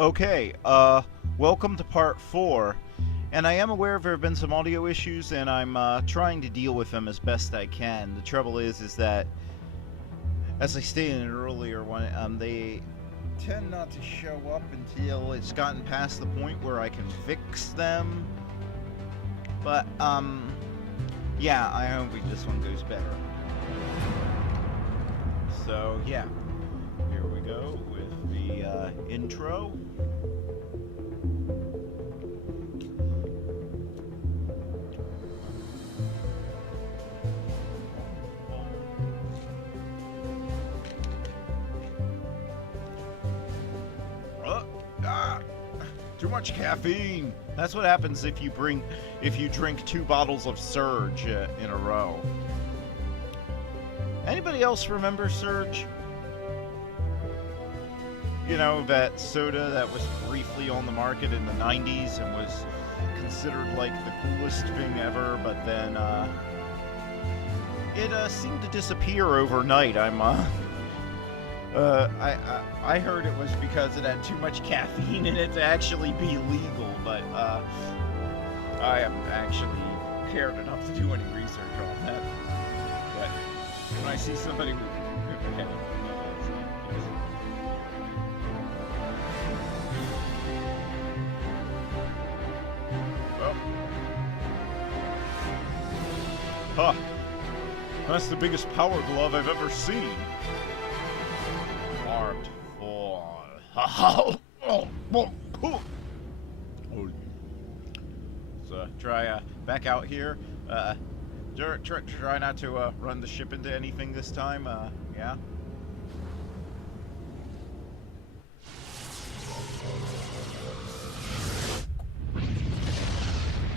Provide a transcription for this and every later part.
Okay, welcome to part 4. And I am aware there have been some audio issues, and I'm trying to deal with them as best I can. The trouble is that, as I stated in an earlier one, they tend not to show up until it's gotten past the point where I can fix them. But, yeah, I hope this one goes better. So, yeah, here we go with the intro. Too much caffeine. That's what happens if you drink 2 bottles of Surge in a row. Anybody else remember Surge? You know, that soda that was briefly on the market in the 90s and was considered like the coolest thing ever, but then it seemed to disappear overnight. I heard it was because it had too much caffeine in it to actually be legal, but I haven't actually cared enough to do any research on that. But when I see somebody with huh. That's the biggest power glove I've ever seen. Marked for. So try back out here. Try not to run the ship into anything this time. Yeah.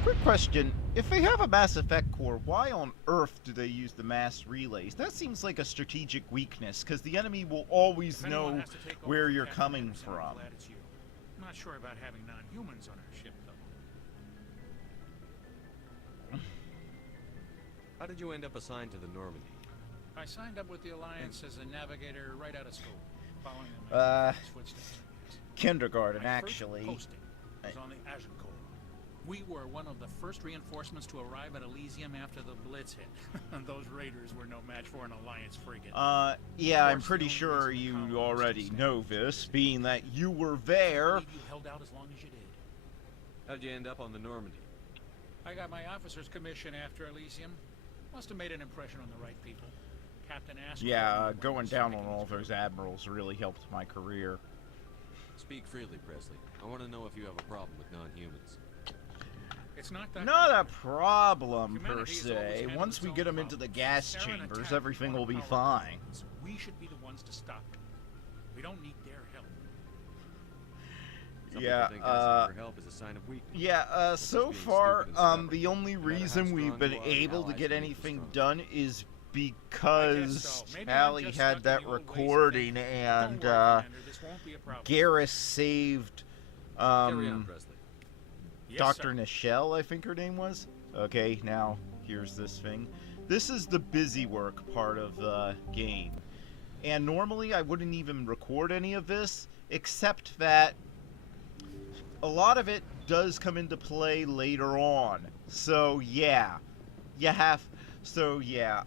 Quick question. If they have a Mass Effect core, why on earth do they use the mass relays? That seems like a strategic weakness, because the enemy will always know where you're coming from. I'm not sure about having non-humans on our ship, though. How did you end up assigned to the Normandy? I signed up with the Alliance as a navigator right out of school, following in my father's footsteps. Kindergarten, My actually. first posting was on the Agincourt. We were one of the first reinforcements to arrive at Elysium after the Blitz hit. Those raiders were no match for an Alliance frigate. Yeah, I'm pretty sure you already know this, being that you were there. You held out as long as you did. How'd you end up on the Normandy? I got my officer's commission after Elysium. Must have made an impression on the right people. Captain Asquith. Yeah, going down on all those admirals really helped my career. Speak freely, Presley. I want to know if you have a problem with non-humans. It's not that. Not a problem, per Humanity has always se. handled Once its we own get them into the problems. gas Sarah chambers, attacked everything one will of be our fine. colonies. We should be the ones to stop them. We don't need their help. Some Yeah, people think asking for help is a sign of weakness. Yeah, so being far, stupid and stubborn. the only No matter how reason we've strong been you are, able to allies get can make you anything stronger. done is because Maybe I'm Tally just had stuck that in the old ways of recording thinking. and, Don't worry, Commander, this won't be a problem. Garrus saved, Carry on, Presley. Yes, Dr. sir. Nichelle, I think her name was. Okay, now, here's this thing. This is the busy work part of the game. And normally I wouldn't even record any of this, except that a lot of it does come into play later on. So, yeah.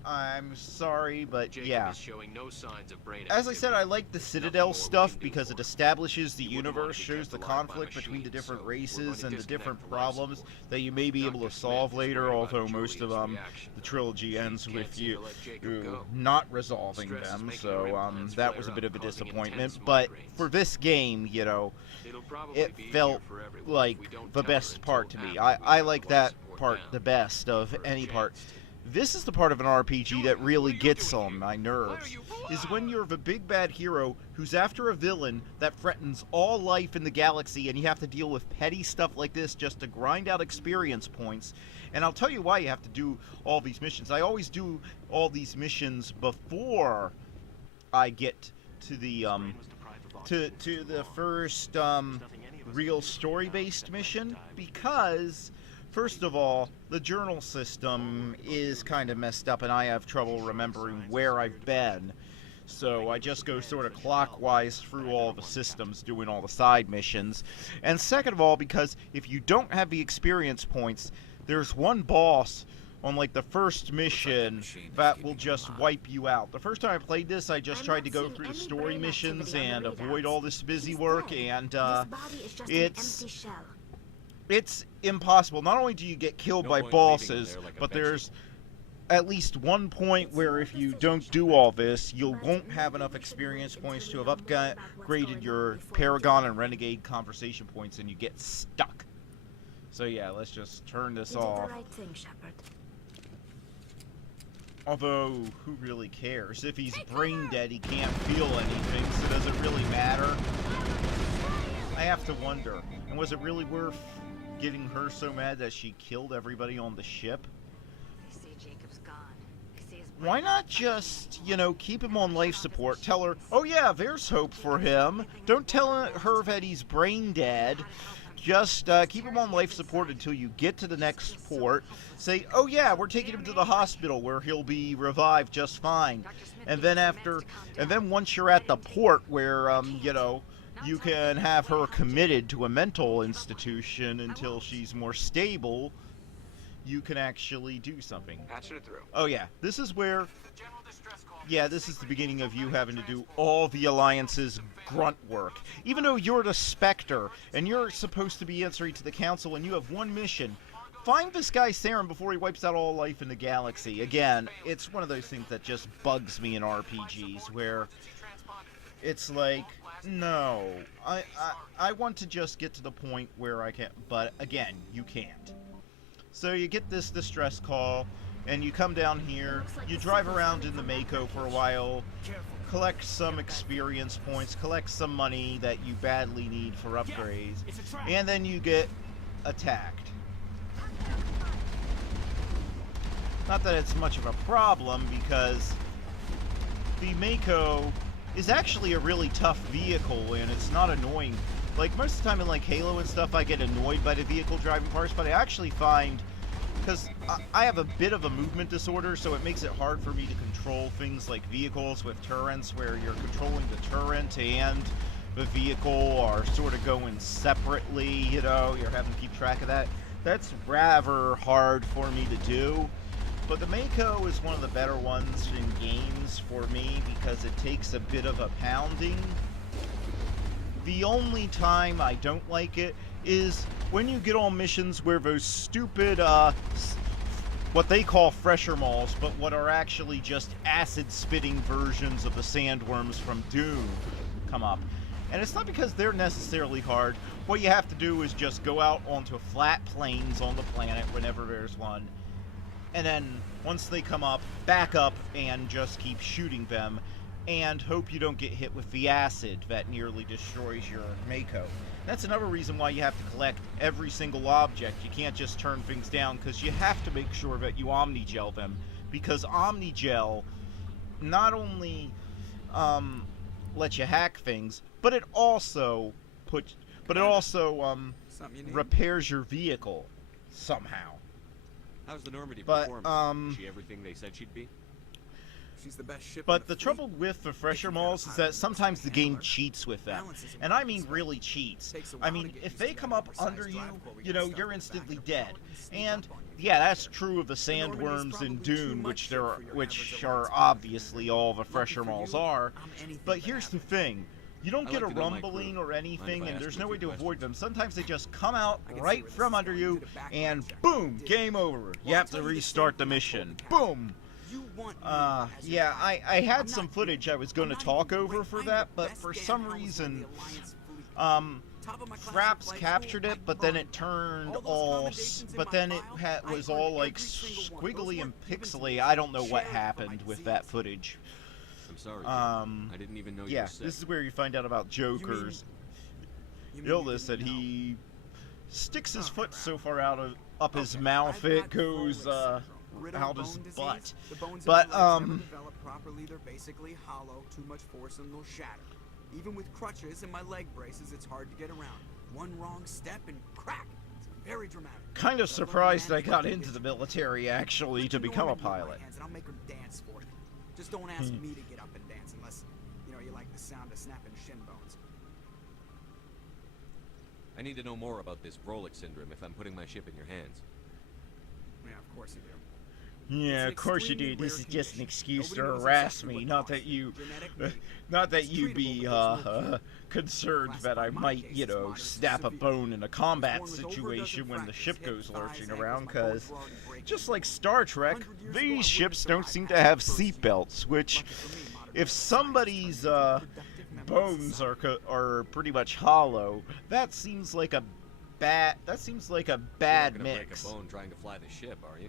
I'm sorry, but Jacob yeah. is showing no signs of brain As I said, I activity. like the There's Citadel nothing more we stuff can do because for it him. establishes the He wouldn't want universe, to be shows kept the alive by conflict between the machines, different so we're going races to and the disconnect different the life problems support. that you may be able Dr. to solve Smith is later, worried about although most of Julia's reaction, the though. trilogy She ends can't with seem you to let Jacob go. not resolving Stress is them, making her so implants that flare was a up, bit of a causing disappointment. intense But migraines. for this game, you know, It'll probably it be felt easier for everyone like if we don't the tell her best until part to me. after we I have like life that support part down. the best of For a any part. chance to- This is the part of an RPG that really what are you gets doing on here? my Why are nerves, you- is when you're the big bad hero who's after a villain that threatens all life in the galaxy, and you have to deal with petty stuff like this just to grind out experience points. And I'll tell you why you have to do all these missions. I always do all these missions before I get to the to the first real story-based mission, because first of all, the journal system is kind of messed up and I have trouble remembering where I've been. So I just go sort of clockwise through all the systems, doing all the side missions. And second of all, because if you don't have the experience points, there's one boss on like the first mission that will just wipe you out. The first time I played this, I just tried to go through the story missions and avoid all this busy work, and it's impossible. Not only do you get killed by bosses, but there's at least one point where if you don't do all this, you won't have enough experience points to have upgraded your Paragon and Renegade conversation points, and you get stuck. So yeah, let's just turn this off. Although, who really cares? If he's brain dead, he can't feel anything, so does it really matter? I have to wonder. And was it really worth getting her so mad that she killed everybody on the ship? Why not just, you know, keep him on life support? Tell her, oh yeah, there's hope for him. Don't tell her that he's brain dead. Just keep him on life support until you get to the next port. Say, oh yeah, we're taking him to the hospital where he'll be revived just fine. And then once you're at the port where, you know, you can have her committed to a mental institution until she's more stable, you can actually do something. Patching it through. Oh yeah, this is where... Yeah, this is the beginning of you having to do all the Alliance's grunt work. Even though you're the Spectre, and you're supposed to be answering to the Council, and you have one mission. Find this guy Saren before he wipes out all life in the galaxy. Again, it's one of those things that just bugs me in RPGs, where it's like, no, I want to just get to the point where I can, but again, you can't. So you get this distress call, and you come down here, you drive around in the Mako for a while, collect some experience points, collect some money that you badly need for upgrades, and then you get attacked. Not that it's much of a problem, because the Mako is actually a really tough vehicle, and it's not annoying. Like, most of the time in, like, Halo and stuff, I get annoyed by the vehicle driving parts, but I actually find... Because I have a bit of a movement disorder, so it makes it hard for me to control things like vehicles with turrets, where you're controlling the turret and the vehicle are sort of going separately, you know, you're having to keep track of that. That's rather hard for me to do. But the Mako is one of the better ones in games for me, because it takes a bit of a pounding. The only time I don't like it is when you get on missions where those stupid, what they call fresher malls, but what are actually just acid-spitting versions of the sandworms from Doom come up. And it's not because they're necessarily hard. What you have to do is just go out onto flat plains on the planet whenever there's one, and then once they come up, back up and just keep shooting them, and hope you don't get hit with the acid that nearly destroys your Mako. That's another reason why you have to collect every single object. You can't just turn things down, because you have to make sure that you Omnigel them, because Omnigel not only lets you hack things, but it also repairs your vehicle somehow. How's the Normandy But, performing? Is she everything they said she'd be? She's the best ship. But the trouble with the fresher malls is that sometimes the game cheats with them. And I mean really cheats. I mean, if they come up under you, you know, you're instantly dead. And yeah, that's true of the sandworms in Dune, which are obviously all the fresher malls are. But here's the thing. You don't get a rumbling or anything, and there's no way to avoid them. Sometimes they just come out right from under you, and boom, game over. You have to restart the mission. Boom! Yeah, I had some footage I was going to talk over for that, but for some reason, Fraps captured it, but then it turned all, was all like squiggly and pixely. I don't know what happened with that footage. I'm sorry, Jim. I didn't even know you were sick. This is where you find out about Joker's illness, that he sticks his foot so far up his mouth it goes out his butt. But properly, they're basically hollow. Too much force and they'll shatter. Even with crutches and my leg braces, it's hard to get around. One wrong step and crack. It's very dramatic. Kind of surprised I got into the military actually to become a pilot. And I'll make her dance for you. Just don't ask me to get up and dance unless you like the sound of snapping shin bones. I need to know more about this Vrolik syndrome if I'm putting my ship in your hands. Yeah, of course you do. Yeah, It's of course you extremely do. This rare is just an condition. excuse to Nobody knows harass exactly me. what Not caused that it. you, Genetic maybe. not that It's you treatable, be but there's no cure. concerned that Classified I my might, case you as know, moderate to snap a severe. bone in a combat Was born with over a situation dozen when the fractures, ship hip, goes thighs, lurching ankles, around. my bones Cause were already breaking. just like Star Trek, 100 years ago, I these wouldn't ships have don't survived seem to past have the first year. seatbelts. Which, Lucky for me, modern if day science somebody's turned into productive member of bones society. are pretty much hollow, that seems like a bad. That seems like a bad You're not gonna mix. break a bone trying to fly the ship, are you?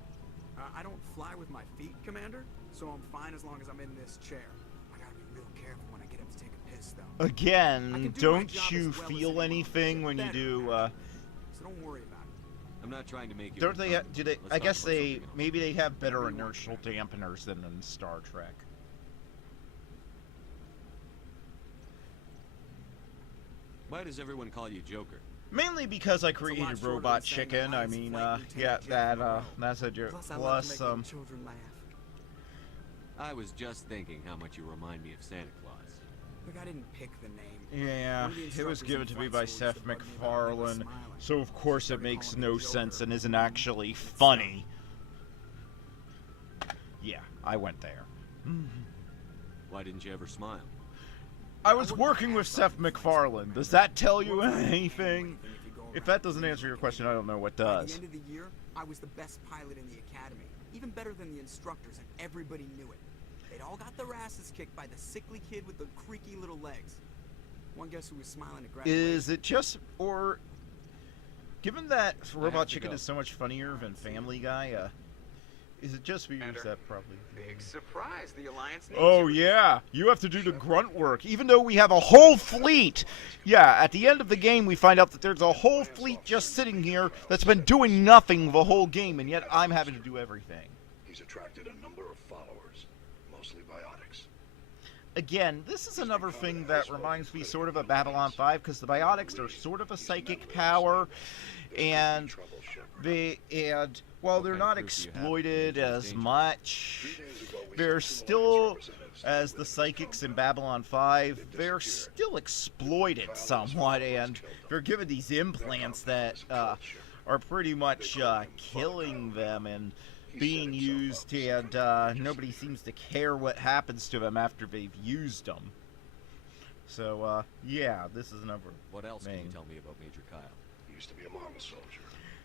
I don't fly with my feet, Commander, so I'm fine as long as I'm in this chair. I gotta be real careful when I get up to take a piss, though. I Again, can do my don't job you as well as feel anyone on the anything ship, when you better, do? actually. So don't worry about it. I'm not trying to make you. Don't they? Do they? Let's I talk guess about they. something else. Maybe they have better Everyone inertial dampeners than in Star Trek. Why does everyone call you Joker? Mainly because I It's a lot created shorter Robot than saying Chicken. I Alliance mean, Flight Lieutenant yeah, Jeff that Monroe. that's a joke. Plus, I love to Plus, make little children laugh. I was just thinking how much you remind me of Santa Claus. Look, I didn't pick the name. yeah, One of the it was instructors in given to me flight by school used Seth to bug me about when I was MacFarlane, smiling. so of course it Started makes calling me no Joker. sense and isn't actually It's, funny. Yeah, I went there. Why didn't you ever smile? I was working with Seth MacFarlane. Does that tell you anything? If that doesn't answer your question, I don't know what By the does. end of the year, I was the best pilot in the academy, even better than the instructors, and everybody knew it. They'd all got their asses kicked by the sickly kid with the creaky little legs. One guess who was smiling at graduation. Is it just, or given that Robot to Chicken go. is so much funnier than Family Guy, is it just because Commander, that probably? Big surprise, the Alliance needs Oh you. yeah, you have to do the grunt work, even though we have a whole fleet. Yeah, at the end of the game, we find out that there's a whole fleet just sitting here that's been doing nothing the whole game, and yet I'm having to do everything. He's attracted a number of followers, mostly biotics. Again, this is another thing that reminds me sort of of Babylon 5, because the biotics are sort of a psychic power, and while they're What kind not of proof do you have? exploited as Dangerous. much, they're still, as the psychics in Babylon 5, they're still exploited somewhat, and they're given these implants that are pretty much killing them and being used, and nobody seems to care what happens to them after they've used them. So, yeah, this is another What else can you thing. tell me about Major Kyle? He used to be a model soldier.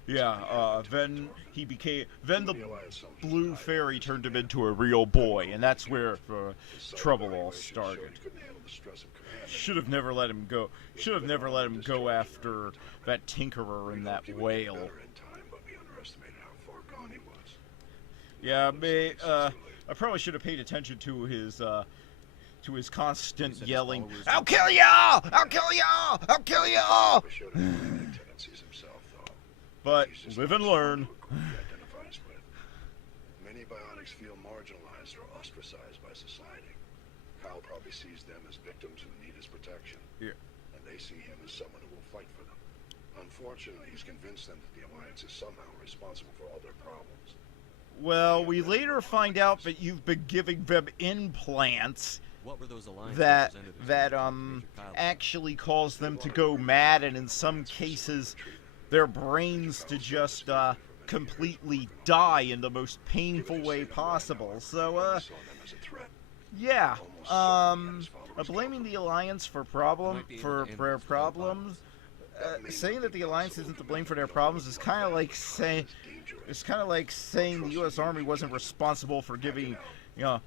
Yeah, then he became, then the The Alliance soldiers Blue died. Fairy turned him into a real boy, and that's where the His side trouble all evaluation showed started. he couldn't handle the stress of command. Should have never let him go. Should have never let him go after that Tinkerer and that He would get whale. better in time, but we underestimated how far gone he was. Yeah, I probably should have paid attention to his constant He said his yelling, followers "I'll were- kill y'all! I'll kill y'all! I'll kill y'all!" He showed empathetic tendencies himself, though. But He's just live not and someone learn. who a group he identifies with. Many biotics feel marginalized or ostracized by society. Kyle probably sees them as victims who need his protection. Yeah. And they see him as someone who will fight for them. Unfortunately, he's convinced them that the Alliance is somehow responsible for all their problems. Well, we later find out that you've been giving them implants What were those alliance that representatives that doing with Major Kyle? actually cause them to go mad, and in some cases their brains to just completely die in the most painful way possible. So He saw them as a threat. yeah, blaming the Alliance for their problems, saying that the Alliance isn't to blame for their problems is kind of like saying the U.S. Army wasn't responsible for giving,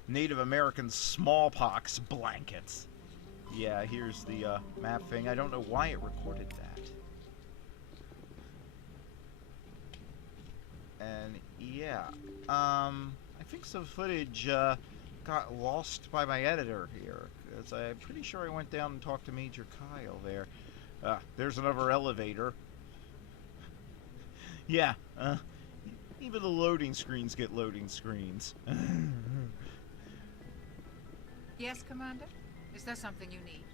Native Americans smallpox blankets. Yeah, here's the map thing. I don't know why it recorded that. And yeah, I think some footage got lost by my editor here, because I'm pretty sure I went down and talked to Major Kyle there. There's another elevator. Yeah, even the loading screens get loading screens. Yes, Commander? Is there something you need?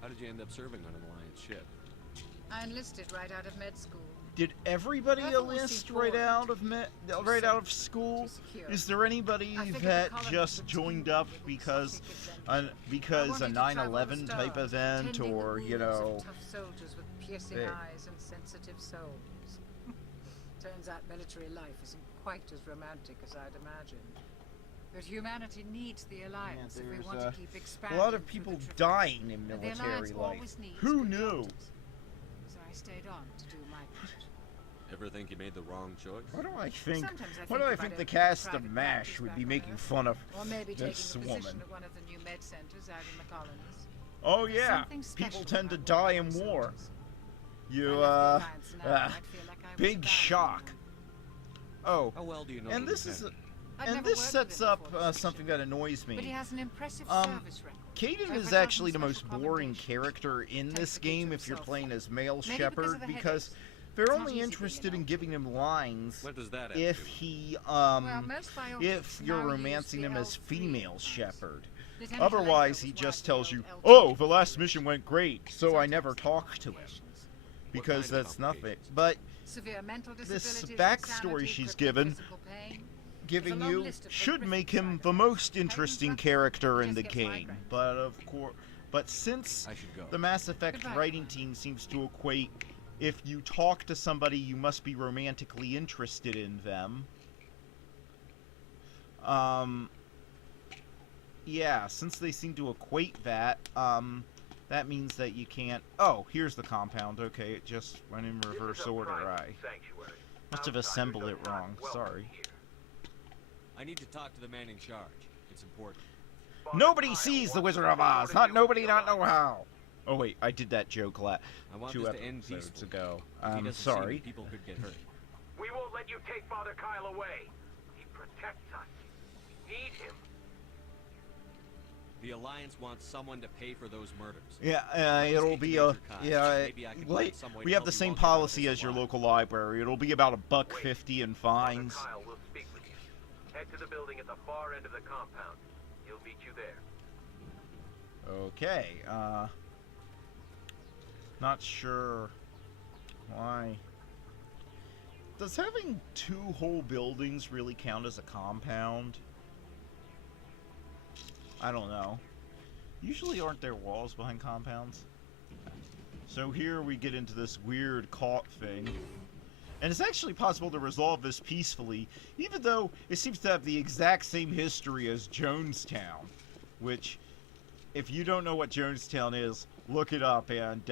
How did you end up serving on an Alliance ship? I enlisted right out of med school. Did everybody Everyone seems enlist right bored. out of school? Too secure. Is there anybody I figured that the colony just was a joined team up with because exotic a adventures. I wanted to travel 9/11 the type stars, event, tending the or you wounds of know? tough soldiers with piercing Hey. eyes and sensitive souls. Turns out military life isn't quite as romantic as I'd imagined. But humanity needs the alliance if we there's, want to keep A expanding. lot of through people the dying in And the military alliance life. always needs Who good knew? doctors. So I stayed on to do my part. Ever think you made the wrong choice? What do I think? Sometimes I What do I about think the opening cast of private MASH practice would back be on making Earth. fun of Or maybe this taking a position woman? at one of the new med centers out in the colonies. Oh There's yeah, something people special tend to about die working in with war. soldiers. You If I left the Alliance now, uh, I'd feel like I was big abandoning shock. them. Oh, How well do you know and the this is lieutenant? I'd and never this worked with sets him up before this something mission. that annoys But he me. has an impressive Um, service record. Caden I've is forgotten actually the most special boring commendation. character in Takes this the game picture if you're himself. playing as male Maybe because Shepard of the because headaches. they're It's not only easy interested being in an giving him lines What does that have if to do? he Well, most biotics if you're now use romancing the him as L3 female device. Shepard. Lieutenant Otherwise, Alenko he was just widely tells you, known "Oh, L2 the last configuration. mission went great, so I never Sometimes there are talked to him," complications. because kind of that's nothing. complications? But Severe mental this disabilities, backstory insanity, she's crippling given, physical pain. giving There's a long you list of should horrific make him side the effects. most Titan's interesting lucky. character He in the just gets game. migraines. But of course, but since I should go. the Mass Effect Goodbye, writing Commander. team seems to equate if you talk to somebody, you must be romantically interested in them. Yeah, since they seem to equate that, that means that you can't. Oh, here's the compound. Okay, it just went in reverse order. I must have assembled it wrong. Sorry. I need to talk to the man in charge. It's important. Nobody sees the Wizard of Oz. Not nobody, not know how. Oh wait, I did that joke I want 2 this to end episodes peacefully. ago. If he I'm doesn't see me, sorry. people could get hurt. We won't let you take Father Kyle away. He protects us. We need him. The Alliance wants someone to pay for those murders. Yeah, it'll be a Maybe I can like find some way we to have help the you same all get out of policy this as your alive. local library. It'll be about $1.50 in fines. Father Kyle will speak with you. Head to the building at the far end of the compound. He'll meet you there. Okay, not sure why. Does having 2 whole buildings really count as a compound? I don't know. Usually aren't there walls behind compounds? So here we get into this weird caught thing. And it's actually possible to resolve this peacefully, even though it seems to have the exact same history as Jonestown. Which, if you don't know what Jonestown is, look it up and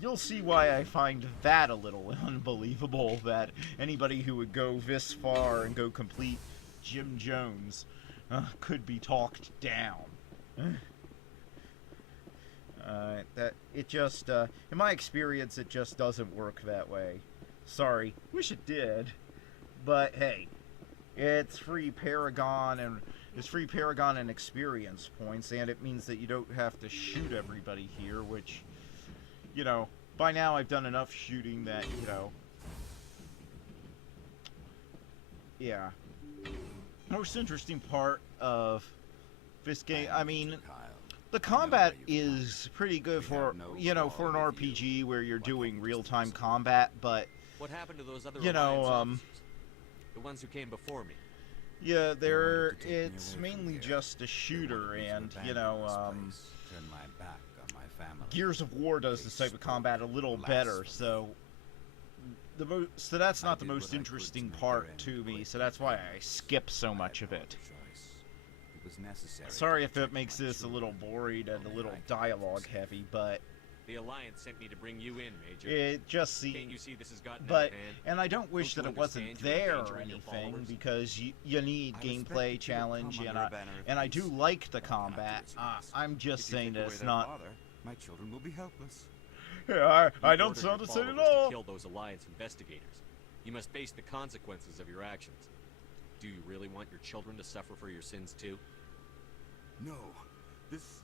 you'll see why I find that a little unbelievable, that anybody who would go this far and go complete Jim Jones could be talked down. That it just, in my experience, it just doesn't work that way. Sorry, wish it did, but hey, it's free Paragon and experience points, and it means that you don't have to shoot everybody here, which, you know, by now I've done enough shooting that, you know, yeah. Most interesting part of this game, I mean, the combat is pretty good for, you know, for an RPG where you're doing real-time combat, but, What happened to those other you know, Alliance officers? The ones who came before me. yeah, it's mainly just a shooter, and, you know, Gears of War does this type of combat a little better, so so that's not the most interesting part to me, so that's why I skip so much of it. Sorry if it makes this a little boring and a little dialogue heavy, but The Alliance sent me to bring you in, Major. it just Can't you seems... see this has gotten out But, of hand? and I don't wish Don't that you it wasn't understand you're there or endangering your anything, followers? because you need gameplay challenge, and I do like the combat. I'm just saying that it's not... My children will be helpless. Yeah, I You don't ordered sound your to say it followers all. to kill those Alliance investigators. You must face the consequences of your actions. Do you really want your children to suffer for your sins too? No, this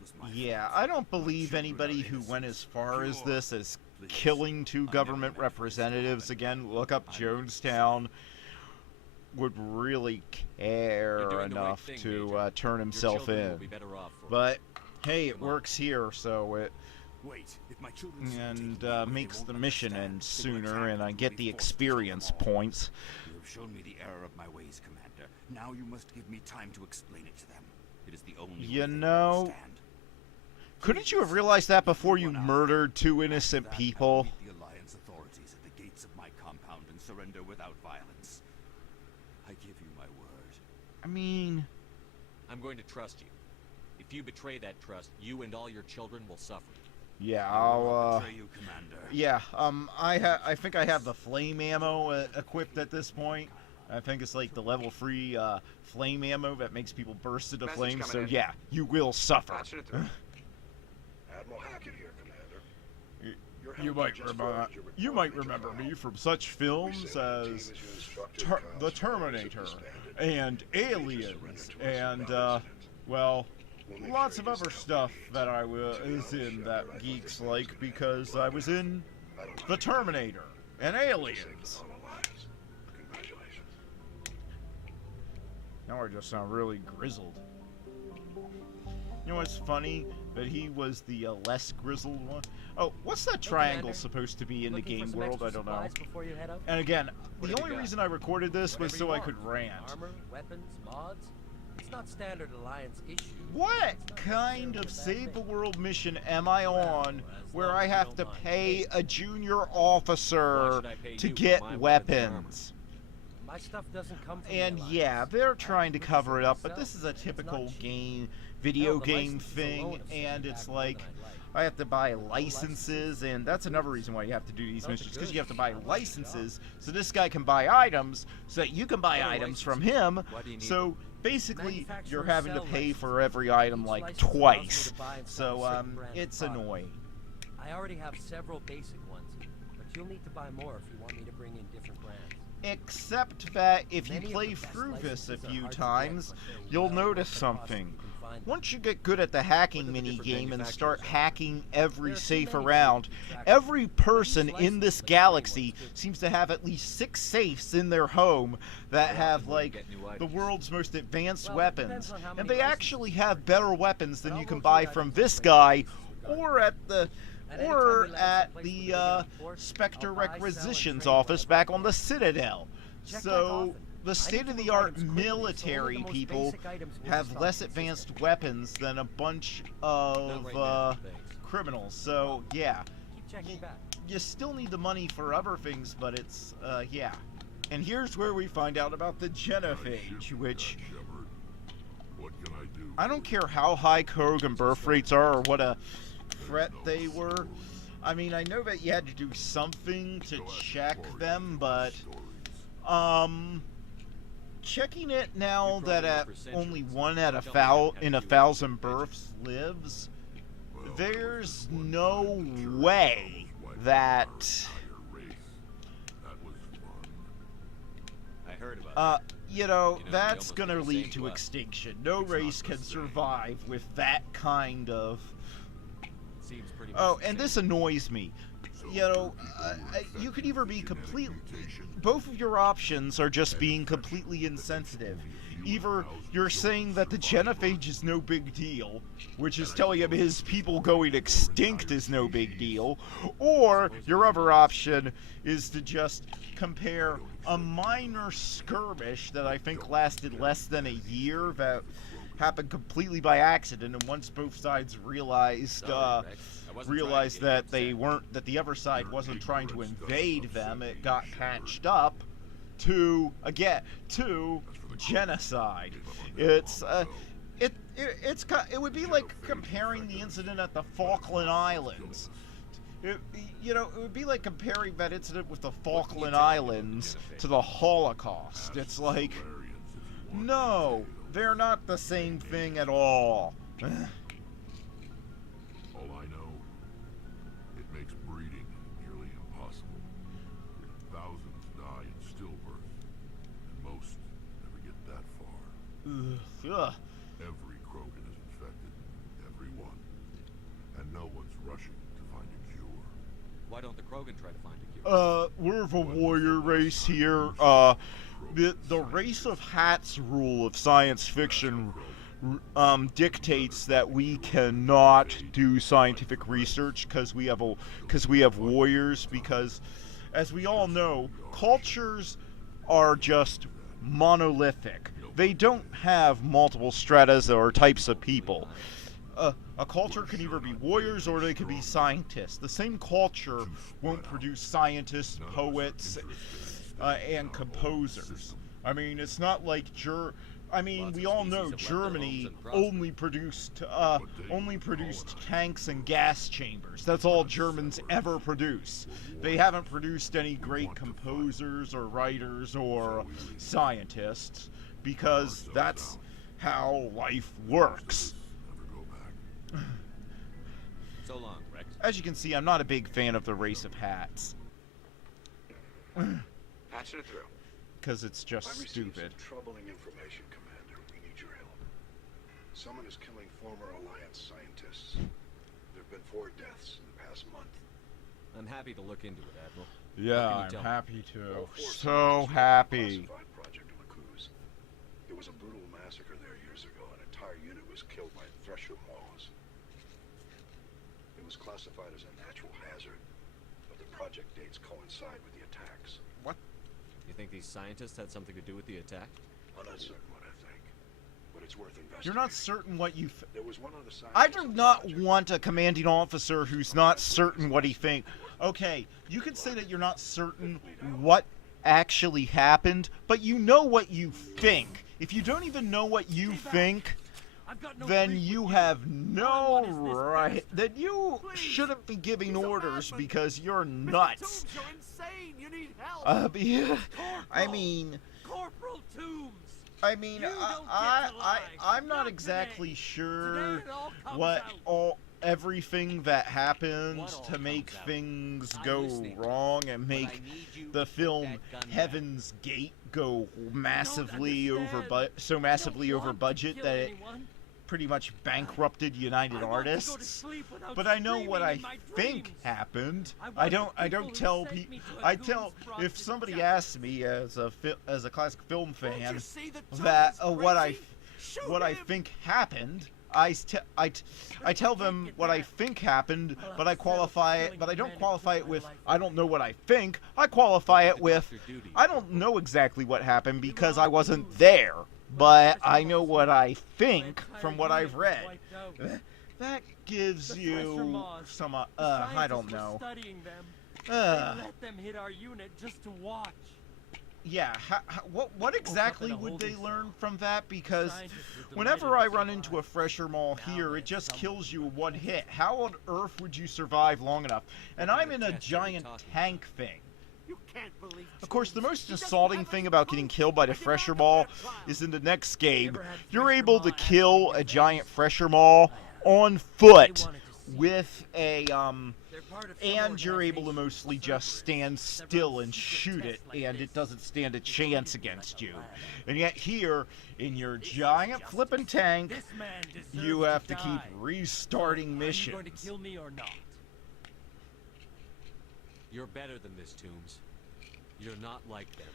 was my Yeah, fault. I don't believe children anybody are who went as far as Pure. this as Please. killing 2 I never government meant for this to representatives. happen. Again, look up I Jonestown. Would really care You're doing the right enough thing, to Major. turn Your himself children in. will be better off for it. But hey, it Come on. works here, so it Wait, if my children see you and taking me away, they makes won't the mission understand. end They will sooner, attack and I and get will the be forced to kill experience them all. points. You have shown me the error of my ways, Commander. Now you must give me time to explain it to them. It is the only way You they will know, understand. couldn't you have realized that before you murdered 2 innocent After that, I will people? meet the Alliance authorities at the gates of my compound and surrender without violence. I give you my word. I mean, I'm going to trust you. If you betray that trust, you and all your children will suffer. yeah, I will not I'll, betray you, Commander. yeah, I think I have the flame ammo equipped at this point. I think it's like the level 3 flame ammo that makes people burst into Message flames, coming so in. yeah, you will suffer. Patching it through. Admiral Hackett here, Commander. Your You helmet might just remember, forwarded your you report might to remember Kyle. me from such We films sent your team as you instructed. The Kyle's Terminator forces disbanded. and Please just Aliens surrender to us and without incident. well, We'll make lots sure of he other doesn't stuff have that I To be is honest, in you have that the right geeks motivation, like Commander. because I was in I don't The like it. Terminator and You saved Aliens. a lot of lives. Congratulations. Now I just sound really grizzled. You know what's funny? That he was the less grizzled one. Oh, what's that triangle Commander. supposed to be in the Looking for game some world? I extra don't know. supplies before you head out? And again, What the have you only got? reason I recorded this was Whatever so you I want. could rant. Armor, weapons, mods. It's not standard Alliance issue. What It's not kind necessarily of a bad save the thing. world mission am I Well, on as where long I as you have don't to mind. pay a junior Why officer should I pay to you for get my weapons and armor? weapons? My stuff doesn't come from the And Alliance. yeah, they're I trying to purchased cover it up, but myself, this is a and it's not typical cheap. game, video Hell, the game licenses thing, alone have set and me it's back more like than I'd like. I have to buy No licenses, and that's another reason why you have to do these Sounds missions, because good. you have to buy Sounds like a licenses, so this guy can buy items, so that you can buy What are items from licenses? him. Why do you need So basically, you're Manufacturers having to sell pay licenses. for every item Each like license allows me twice. to buy and sell So a certain brand of it's product. annoying. I already have several basic ones, but you'll need to buy more if you want me to bring in different brands. Except that if you Many of play the best through this a licenses are few hard to get, times, but they're you'll well notice worth the cost if something. you can find them. Once you get good at the hacking What are the mini different game and manufacturers start are? hacking every There are too safe many for around, you to keep track of. every person Each in this license lets you do galaxy what's good. seems to have at least 6 safes in their home that How have often will you like get new the items? world's most advanced Well, it depends weapons. on how And many they licenses actually you have better weapons But than I'll you go can through buy the from items this and guy regulations regarding or at the At any time or we land at someplace the where we can afford, Spectre I'll buy, sell, and Requisitions trade office whatever back I on the can. Citadel. Check back So often. the I need to move state-of-the-art items quickly, so only military the most people basic items will have be less stocked advanced consistently. weapons than a bunch Not of right now, thanks. criminals. So yeah, Keep checking back. you still need the money for other things, but it's yeah. And here's where we find out about the Genophage, which I don't care how high Krogan birth rates are or what a threat they were. I mean, I know that you had to do something to check them, but checking it now that at only 1 out of 1,000 births lives, there's no way that I heard about it. you know, we that's almost gonna did the lead same to to us. extinction. No race can survive with that kind of. Seems pretty much Oh, the and same. this annoys me. You know, you could either be completely. Both of your options are just being completely insensitive. Either you're saying that the Genophage is no big deal, which is telling him his people going extinct is no big deal, or your other option is to just compare a minor skirmish that I think lasted less than a year that happened completely by accident, and once both sides realized Sorry, Rex. I wasn't trying to realized get you that they upset. weren't, that the other side wasn't trying to invade them, it got patched up to genocide. It's it would be like comparing the incident at the Falkland Islands. It would be like comparing that incident with the Falkland Islands to the Holocaust. It's like, no, they're not the same thing at all. All I know, it makes breeding nearly impossible. Thousands die in stillbirth, and most never get that far. Ugh. Every Krogan is infected, every one. And no one's rushing to find a cure. Why don't the Krogan try to find a cure? We're the warrior race here. The race of hats rule of science fiction dictates that we cannot do scientific research because we have warriors. Because, as we all know, cultures are just monolithic. They don't have multiple stratas or types of people. A culture can either be warriors or they can be scientists. The same culture won't produce scientists, poets, and composers. I mean, it's not like we all know Germany only produced tanks and gas chambers. That's all Germans ever produce. They haven't produced any great composers or writers or scientists, because that's how life works. So long, Rex. As you can see, I'm not a big fan of the race of hats. Patching it through. Because it's just I received stupid. some troubling information, Commander. We need your help. Someone is killing former Alliance scientists. There have been 4 deaths in the past month. I'm happy to look into it, Admiral. Yeah, What can you I'm tell me? happy to. All 4 So scientists happy. were on a classified project on Akuz. There was a brutal massacre there years ago. An entire unit was killed by Thresher Maws. It was classified as a natural hazard, but the project dates coincide with the attacks. You think these scientists had something to do with the attack? I'm not certain what I think, but it's worth investigating. You're not certain what you... There was one other scientist. I do on the not project. want a commanding officer who's not certain what he thinks. Okay, you can say that you're not certain what actually happened, but you know what you think. If you don't even know what you think, then you have no right. Then you shouldn't be giving orders because you're nuts. You're insane. You need help. I mean, Corporal Toombs. I'm not exactly sure everything that happened to make things go wrong and make the film Heaven's Gate go massively over budget that it pretty much bankrupted United Artists. But I know what I think happened. I don't tell people. I tell, if somebody asks me as a classic film fan that what I think happened, I tell them what I think happened, but I qualify it. But I don't qualify it with I don't know what I think. I qualify it with I don't know exactly what happened because I wasn't there. But I know what I think from what I've read. That gives you some, I don't know. They let them hit our unit just to watch. Yeah, what exactly would they learn from that? Because whenever I run into a Thresher Maw here, it just kills you in one hit. How on earth would you survive long enough? And I'm in a giant tank thing. Of course, the most insulting thing about getting killed by the Thresher Maw is in the next game, you're able to kill a giant Thresher Maw on foot with a, and you're able to mostly just stand still and shoot it, and it doesn't stand a chance against you. And yet here, in your giant flippin' tank, you have to keep restarting missions. Are you going to kill me or not? You're better than this, Toombs. You're not like them.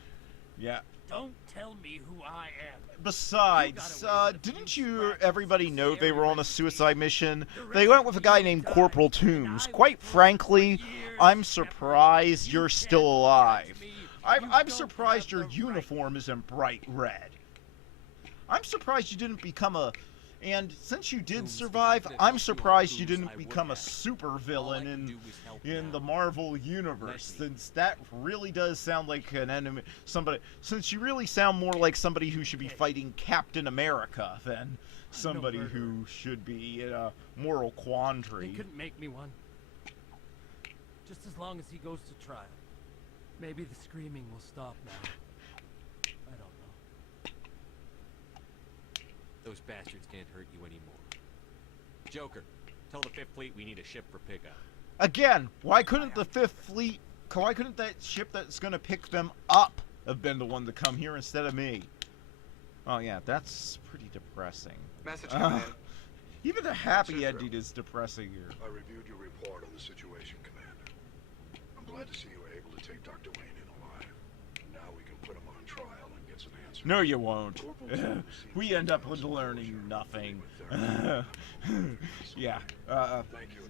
Yeah. Don't tell me who I am. Besides, didn't everybody know they were on a suicide mission? They went with a guy named Corporal Toombs. Quite frankly, I'm surprised you're still alive. I'm surprised your uniform isn't bright red. I'm surprised you didn't become a... And since you did survive, I'm surprised you didn't become a supervillain in the Marvel Universe, since that really does sound like an enemy. Since you really sound more like somebody who should be fighting Captain America than somebody who should be in a moral quandary. They couldn't make me one. Just as long as he goes to trial. Maybe the screaming will stop now. I don't know. Those bastards can't hurt you anymore. Joker, tell the 5th Fleet we need a ship for pickup. Again, why couldn't the 5th Fleet... Why couldn't that ship that's going to pick them up have been the one to come here instead of me? Oh yeah, that's pretty depressing. Message coming in. Even the happy ending is depressing here. I reviewed your report on the situation, Commander. I'm glad to see you were able to take Dr. Wayne in alive. Now we can put him on trial and get That's an answer. No, you won't. We end up with learning nothing. Yeah.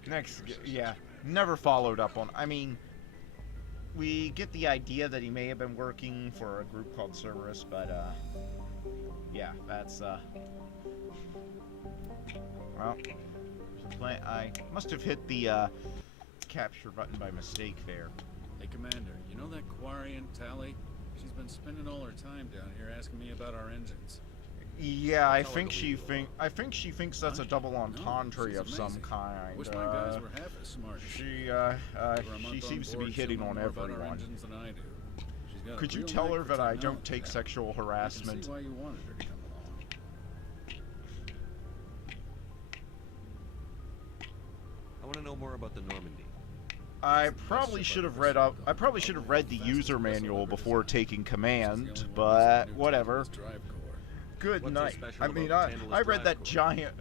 Next, yeah. Never followed up on. I mean, we get the idea that he may have been working for a group called Cerberus, but yeah, that's well, I must have hit the capture button by mistake there. Hey, Commander, you know that Quarian Tally? She's been spending all her time down here asking me about our engines. Yeah, I think she thinks that's a double entendre of some kind. Wish my guys were half as smart. She seems to be hitting on everyone. Could you tell her that I don't take sexual harassment? See why you wanted her to come along. I want to know more about the Normandy. I probably should have read the user manual before taking command, but whatever. Good night. I mean, I read that giant.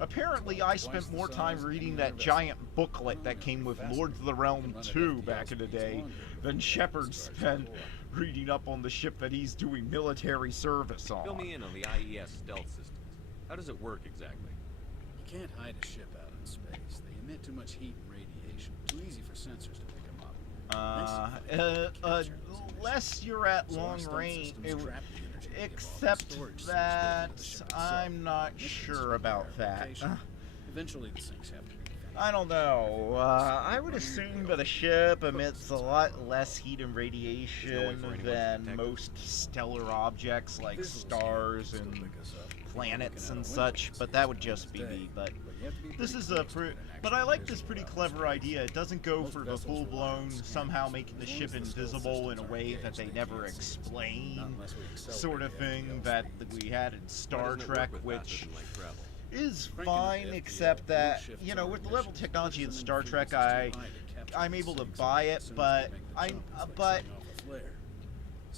Apparently, I spent more time reading that giant booklet that came with Lords of the Realm 2 back in the day than Shepard spent reading up on the ship that he's doing military service on. Fill me in on the IES stealth systems. How does it work exactly? You can't hide a ship out in space. They emit too much heat and radiation. Too easy for sensors to pick them up. Unless you're at long range. Except that I'm not sure about that. Eventually the sinks have to be found. I don't know. I would assume that a ship emits a lot less heat and radiation than most stellar objects like stars and planets and such, but that would just be me. But this is but I like this pretty clever idea. It doesn't go for the full-blown somehow making the ship invisible in a way that they never explain sort of thing that we had in Star Trek, which is fine, except that, you know, with the level of technology in Star Trek, I'm able to buy it, but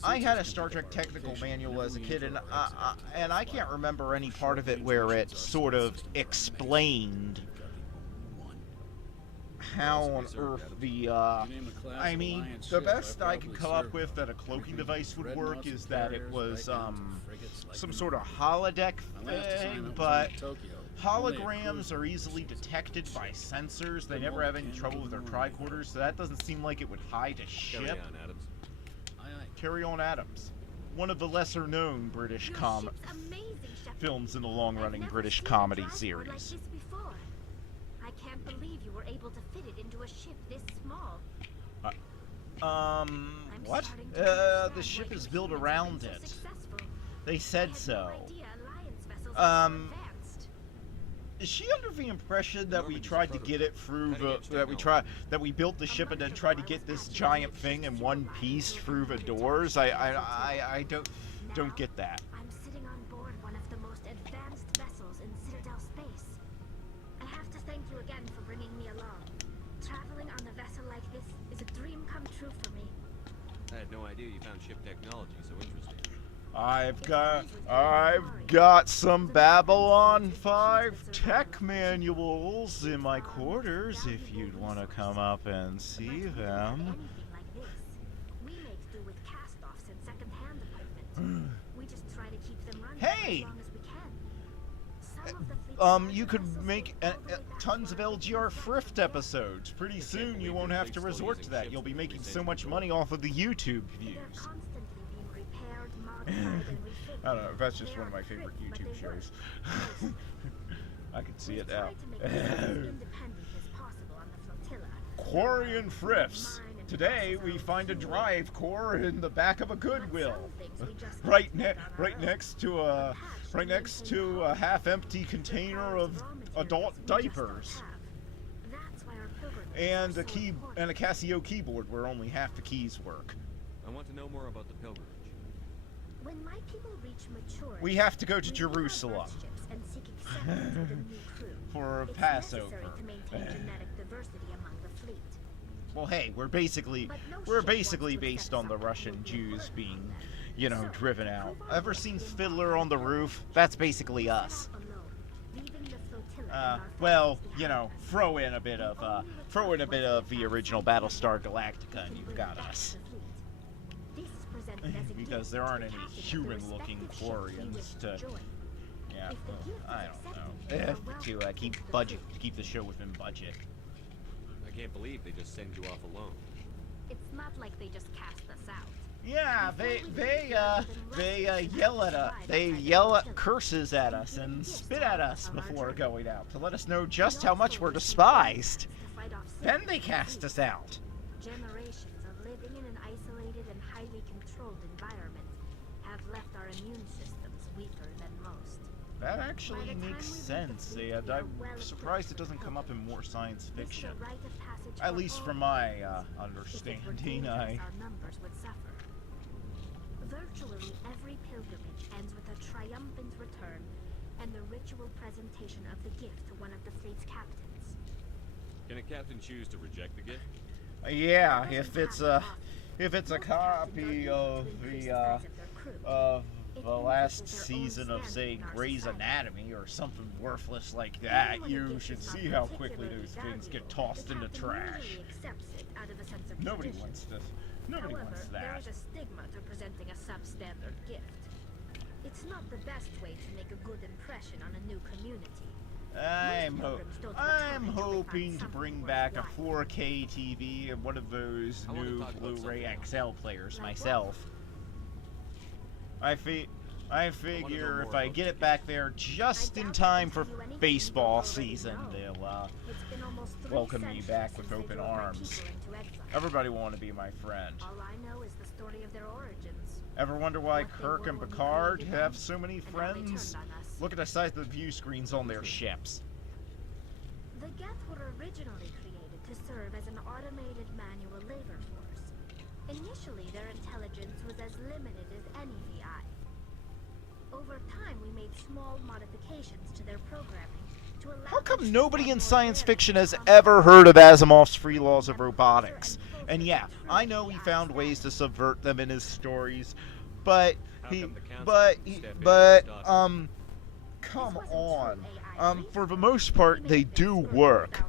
I had a Star Trek technical manual as a kid, and I can't remember any part of it where it sort of explained how on earth the, I mean, the best I could come up with that a cloaking device would work is that it was, some sort of holodeck thing, but holograms are easily detected by sensors. They never have any trouble with their tricorders, so that doesn't seem like it would hide a ship. Carry on, Adams. Carry On Adams, one of the lesser-known British films in the long-running British comedy series. I can't believe you were able to fit it into a ship this small. What? The ship is built around it. They said so. Is she under the impression that we tried to get it through that we built the ship and then tried to get this giant thing in one piece through the doors? I don't get that. I'm sitting on board one of the most advanced vessels in Citadel space. I have to thank you again for bringing me along. Traveling on a vessel like this is a dream come true for me. I had no idea you found ship technology so interesting. I've got some Babylon 5 tech manuals in my quarters if you'd want to come up and see them. We make do with cast-offs and second-hand equipment. We just try to keep them running Hey! as long as we can. Some of the fleet You could make tons of LGR Thrift episodes. Pretty soon you won't have to resort to that. You'll be making so much money off of the YouTube views. I don't know, that's just one of my favorite YouTube shows. I can see it now. Quarian Thrifts. Today we find a drive core in the back of a Goodwill, right next to a half-empty container of adult diapers, and a Casio keyboard where only half the keys work. I want to know more about the pilgrimage. When my people reach maturity, We have to go to Jerusalem and seek acceptance with a new crew. for It's Passover. necessary to maintain genetic diversity among the fleet. Well, hey, we're basically based on the Russian Jews being, you know, driven out. Ever seen Fiddler on the Roof? That's basically us. Well, you know, throw in a bit of the original Battlestar Galactica, and you've got us. This presents because there aren't any human-looking Quarians to. Yeah, I don't know. To keep the show within budget. I can't believe they just send you off alone. It's not like they just cast us out. Yeah, they yell at us. They yell at curses at us and spit at us before going out to let us know just how much we're despised. Then they cast us out. Generations of living in an isolated and highly controlled environment have left our immune systems weaker than most. That actually makes sense, and I'm surprised it doesn't come up in more science fiction. At least from my understanding, our numbers would suffer. Virtually every pilgrimage ends with a triumphant return and the ritual presentation of the gift to one of the fleet's captains. Can a captain choose to reject the gift? Yeah, if it's a copy of the last season of, say, Grey's Anatomy or something worthless like that, you should see how quickly those things get tossed into trash. Nobody wants this. Nobody wants that. There is a stigma to presenting a substandard gift. It's not the best way to make a good impression on a new community. I'm hoping to bring back a 4K TV and one of those new Blu-ray XL players myself. I figure if I get it back there just in time for baseball season, they'll welcome me back with open arms. Everybody will want to be my friend. All I know is the story of their origins. Ever wonder why Kirk and Picard have so many friends? Look at the size of the view screens on their ships. The Geth were originally created to serve as an automated manual labor force. Initially, their intelligence was as limited as any VI. Over time, we made small modifications to their programming to allow. How come nobody in science fiction has ever heard of Asimov's Three Laws of Robotics? And yeah, I know he found ways to subvert them in his stories, but come on. For the most part, they do work.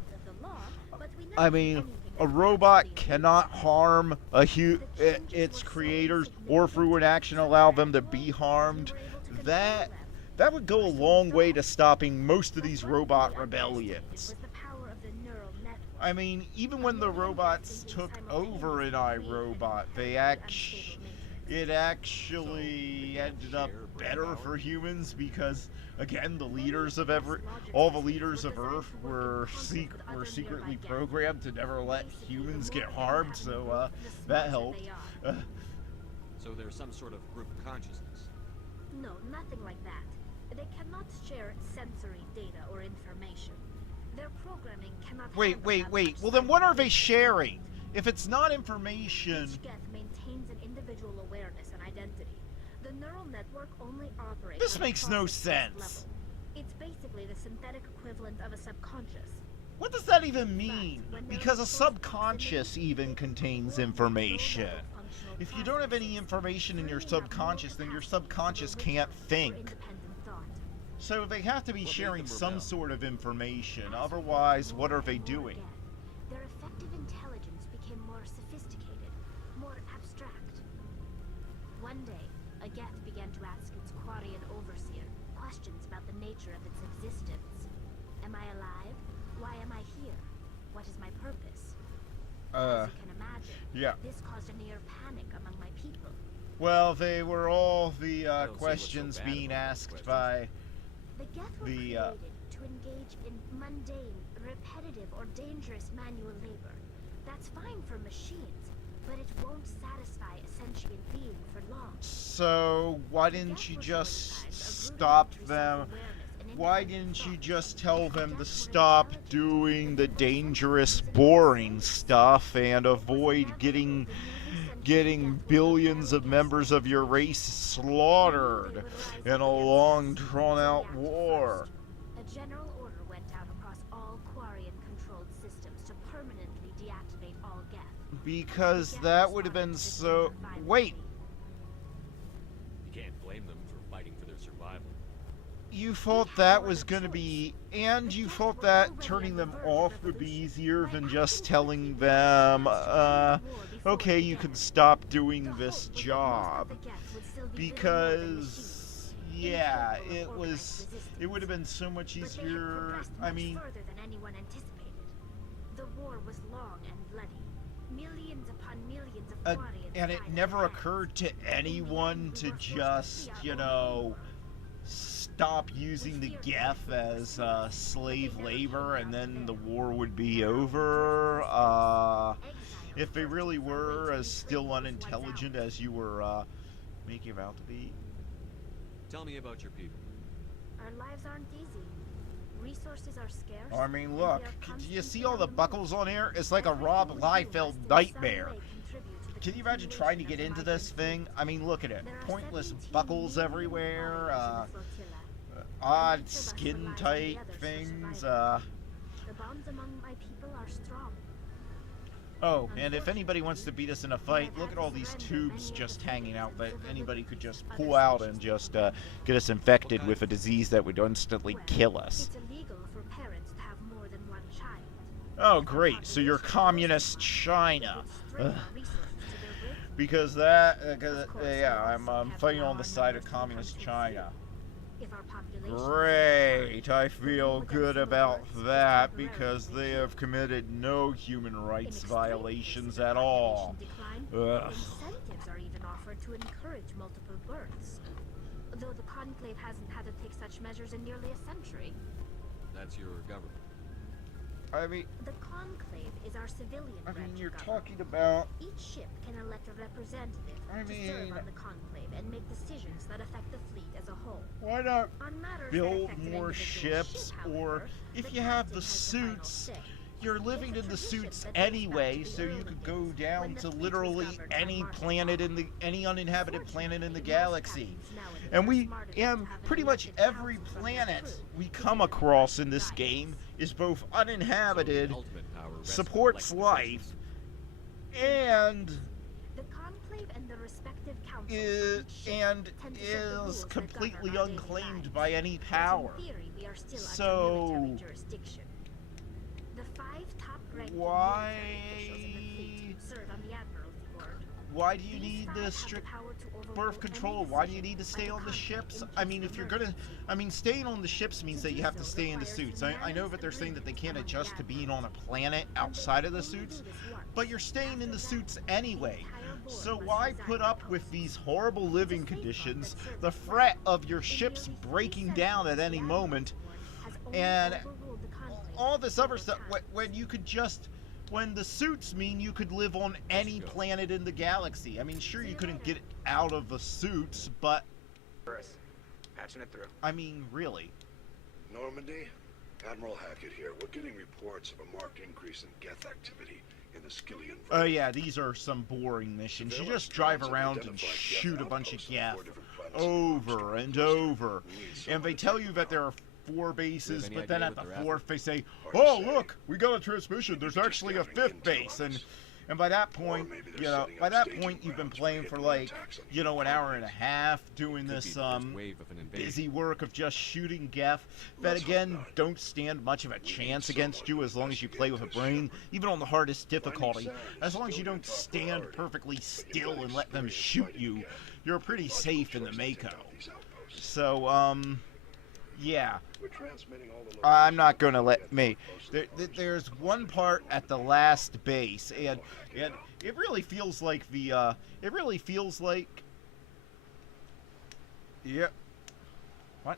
I mean, a robot cannot harm its creators, or through an action allow them to be harmed. That would go a long way to stopping most of these robot rebellions. I mean, even when the robots took over in iRobot, it actually ended up better for humans because, again, all the leaders of Earth were secretly programmed to never let humans get harmed, so that helped. So there's some sort of group consciousness? No, nothing like that. They cannot share sensory data or information. Their programming cannot. Wait. Well, then what are they sharing? If it's not information. Each Geth maintains an individual awareness and identity. The neural network only operates. This makes no sense. Level. It's basically the synthetic equivalent of a subconscious. What does that even mean? Because a subconscious even contains information. If you don't have any information in your subconscious, then your subconscious can't think. So they have to be sharing some sort of information, otherwise what are they doing? Their effective intelligence became more sophisticated, more abstract. One day, a Geth began to ask its Quarian overseer questions about the nature of its existence. Am I alive? Why am I here? What is my purpose? As you can imagine, yeah. This caused a near panic among my people. Well, they were all the questions being asked by the Geth were created to engage in mundane, repetitive, or dangerous manual labor. That's fine for machines, but it won't satisfy a sentient being for long. So why didn't you just stop them? Why didn't you just tell them to stop doing the dangerous, boring stuff and avoid getting billions of members of your race slaughtered in a long, drawn-out war? A general order went out across all Quarian-controlled systems to permanently deactivate all Geth. Because that would have been so... Wait! You can't blame them for fighting for their survival. You thought that was going to be... And you thought that turning them off would be easier than just telling them, okay, you can stop doing this job. Because, yeah, it would have been so much easier. I mean, further than anyone anticipated. The war was long and bloody. Millions upon millions of Quarians and it died never at hand. occurred to anyone to just, you know, stop using the Geth as slave labor and then the war would be over. If they really were as still unintelligent as you were making them out to be. Tell me about your people. Our lives aren't easy. Resources are scarce. I mean, and we look, are do you constantly see all on the move. buckles on here? It's like a Everything Rob we do Liefeld must in some nightmare. way contribute to the Can you imagine trying to get continuation into of the this thing? I mean, look at it. There are Pointless 17 buckles million everywhere, warriors in the flotilla. odd Each of us skin relies on the tight others for things. survival. The bonds among my people are strong. Oh, and if anybody wants to beat us in a fight, look at all these tubes just hanging out that anybody could just pull out and just get us infected with a disease that would instantly kill us. It's illegal for parents to have more than one child. Oh, great. So you're communist China. Strain Ugh. our resources to their will. Because that, yeah, I'm fighting on the side of communist China. If our population Great. I feel good about that because they have committed no human rights violations at all. Ugh. Incentives are even offered to encourage multiple births. Though the Conclave hasn't had to take such measures in nearly a century. That's your government. I mean, The Conclave is our civilian branch of you're government. talking about. Each ship can elect a representative I to serve mean- on the Conclave and make decisions that affect the fleet as a whole. Why not On matters that build affect an more individual ships, ship, or however, if the you have the captain has final suits, say. you're living It's a in the tradition suits that dates back anyway, to the so you early could go days, down when the to fleet was literally governed by any martial planet law. in the any uninhabited planet in the Fortunately, most galaxy. captains nowadays And are we smart enough to have an pretty much elected every council from planet each crew we to come give across advice in and this game guidance. is both So uninhabited, the ultimate power rests with supports elected life, officials. and The Conclave and the respective councils is of each ship and tend to set the rules is that completely govern our daily unclaimed lives. by any But power. in theory, we are still So- under military jurisdiction. The 5 top-ranked Why- military officials in the fleet serve on the Admiralty Board. Why do you These need 5 the have strict power to overrule birth any control? Why do you decision need to by stay the on the Conclave ships? in I case mean, of if you're gonna, emergency. I mean, staying on the ships means To that do you have to so stay in the requires suits. I know that they're saying that they can't unanimous adjust to agreement being on a planet And outside of the they only suits, do this once. but you're staying in the After suits that, anyway. the entire board So must why resign put their up with posts. these horrible living It's a safeguard conditions, that serves the us threat well. of your In ships nearly 3 breaking down at centuries, any the moment, Admiralty Board has only and overruled the Conclave all this other 4 stuff times. when you could just when the suits mean you could live on any go. planet in the galaxy. I mean, sure you couldn't get out of the suits, but Patching it through. I mean, really. Normandy? Admiral Hackett here. We're getting reports of a marked increase in Geth activity in the Skillian. Oh yeah, these are some boring missions. You just drive around and shoot a bunch of Geth over and over. And they tell you that there are 4 bases, any but then idea at what the they're 4th they say, Hard to "Oh say. look, we got a transmission. There's actually a 5th base." And by that point, maybe they're you know, setting by up that staging point you've been grounds for playing for hidden like, attacks on you know, an hour and a half doing Could this be the first wave of an invasion. busy work of just shooting Geth that Let's hope again not. don't stand much of a chance against someone you to as long as you investigate play with a this brain, ship. even on the hardest difficulty. sound As is long as you still don't your top stand priority, perfectly but you've still got and let them experience shoot fighting you, Geth. you're pretty No safe in the choice to take Mako. out these outposts. So, yeah. We're transmitting all the I'm not locations gonna of let Geth me. outposts. There's one part at the last base, and it really feels like the. It really feels like. Yep. What?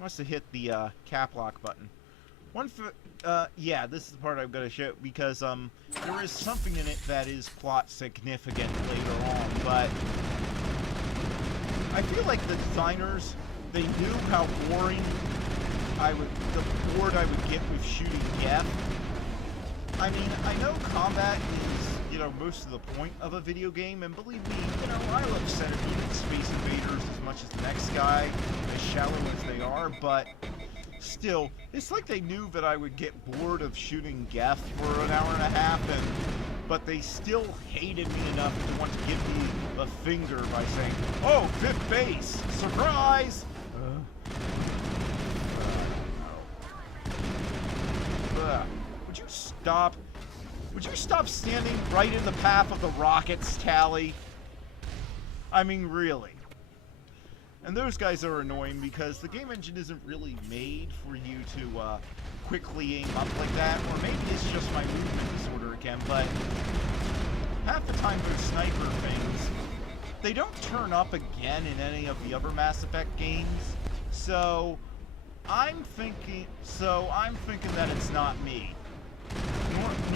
Must have hit the cap lock button. Yeah, this is the part I'm gonna show because there is something in it that is plot significant later on, but I feel like the designers, they knew how boring the board I would get with shooting Geth. I mean, I know combat is, you know, most of the point of a video game, and believe me, you know, I love Centipede and Space Invaders as much as the next guy, as shallow as they are, but still, it's like they knew that I would get bored of shooting Geth for an hour and a half, but they still hated me enough to want to give me the finger by saying, "Oh, 5th base! Surprise!" Would you stop? Would you stop standing right in the path of the rockets, Tally? I mean, really. And those guys are annoying because the game engine isn't really made for you to quickly aim up like that. Or maybe it's just my movement disorder again, but half the time those sniper things, they don't turn up again in any of the other Mass Effect games. So I'm thinking that it's not me.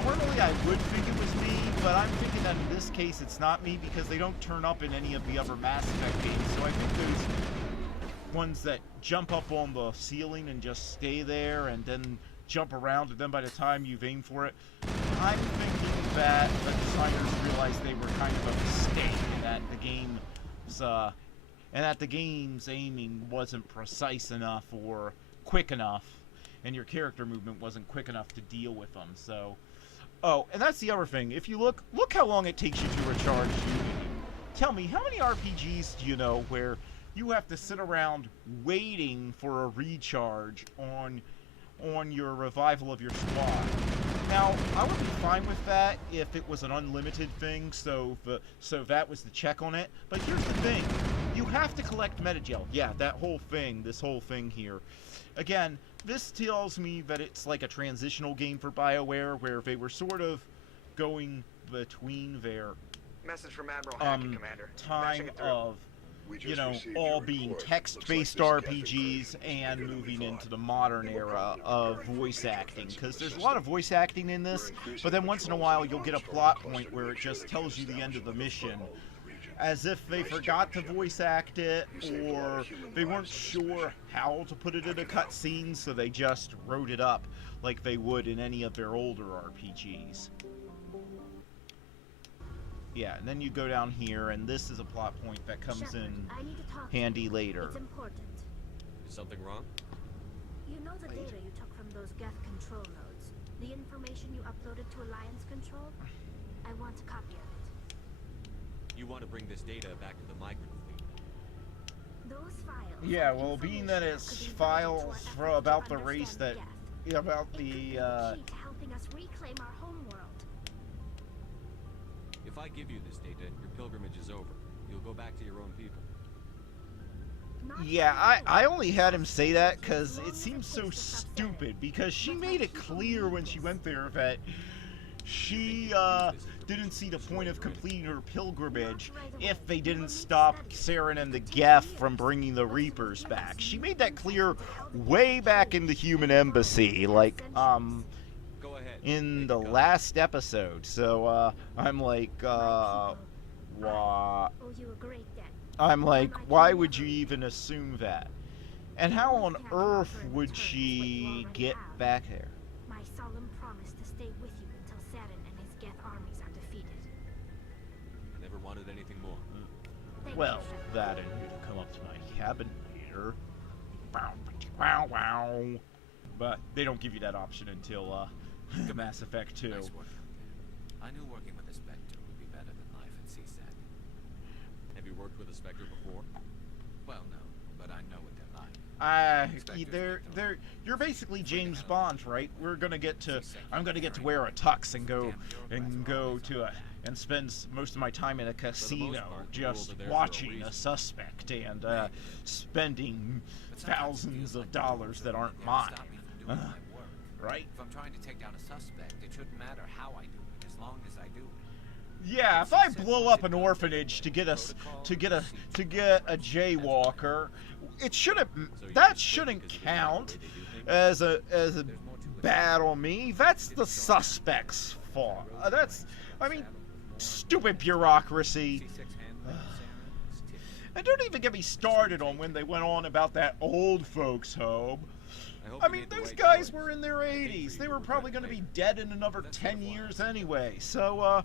Normally I would think it was me, but I'm thinking that in this case it's not me because they don't turn up in any of the other Mass Effect games. So I think those ones that jump up on the ceiling and just stay there and then jump around, and then by the time you've aimed for it, I'm thinking that the designers realized they were kind of a mistake and that the game's aiming wasn't precise enough or quick enough, and your character movement wasn't quick enough to deal with them. So, oh, and that's the other thing. If you look how long it takes you to recharge Unity. Tell me, how many RPGs do you know where you have to sit around waiting for a recharge on your revival of your squad? Now, I would be fine with that if it was an unlimited thing, so that was the check on it. But here's the thing. You have to collect Metagel. Yeah, this whole thing here. Again, this tells me that it's like a transitional game for BioWare, where they were sort of going between their Message from Admiral Hackett, Commander. time of, you know, all being text-based RPGs and moving into the modern era of voice acting. Because there's a lot of voice acting in this, but then once in a while you'll get a plot point where it just tells you the end of the mission, as if they forgot to voice act it, or they weren't sure how to put it in a cutscene, so they just wrote it up like they would in any of their older RPGs. Yeah, and then you go down here, and this is a plot point that comes in handy later. It's important. Is something wrong? You know the data you took from those Geth control nodes? The information you uploaded to Alliance Control? I want a copy of it. You want to bring this data back to the migrant fleet? Those files. Yeah, well, being that it's files about the race that, about the, key to helping us reclaim our home world. If I give you this data, your pilgrimage is over. You'll go back to your own people. Yeah, I only had him say that because it seems so stupid, because she made it clear when she went there that she didn't see the point of completing her pilgrimage if they didn't stop Saren and the Geth from bringing the Reapers back. She made that clear way back in the Human Embassy, like, in the last episode. So, I'm like, why would you even assume that? And how on earth would she get back there? My solemn promise to stay with you until Saren and his Geth armies are defeated. I never wanted anything more. Well, that and you to come up to my cabin later. Wow, wow. But they don't give you that option until, the Mass Effect 2. Nice work. I knew working with a Spectre would be better than life at CSAT. Have you worked with a Spectre before? Well, no, but I know what they're like. You're basically James Bond, right? I'm gonna get to wear a tux and go and spend most of my time in a casino just watching a suspect and spending thousands of dollars that aren't mine. Right? If I'm trying to take down a suspect, it shouldn't matter how I do it, as long as I do it. Yeah, if I blow up an orphanage to get a jaywalker, it shouldn't count as a bad on me. That's the suspect's fault. Stupid bureaucracy. And don't even get me started on when they went on about that old folks' home. I mean, those guys were in their 80s. They were probably going to be dead in another 10 years anyway. So,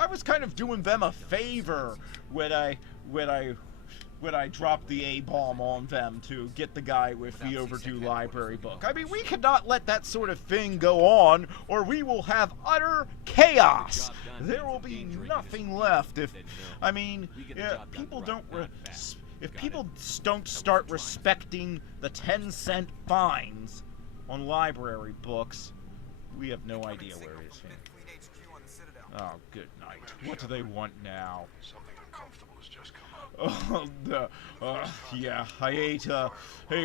I was kind of doing them a favor when I dropped the A-bomb on them to get the guy with the overdue library book. I mean, we could not let that sort of thing go on, or we will have utter chaos. There will be nothing left if people don't start respecting the 10-cent fines on library books, We have no idea where it is. Fleet HQ on the Citadel. Oh, good night. What do they want now? Something uncomfortable has just come up. Oh, yeah. I ate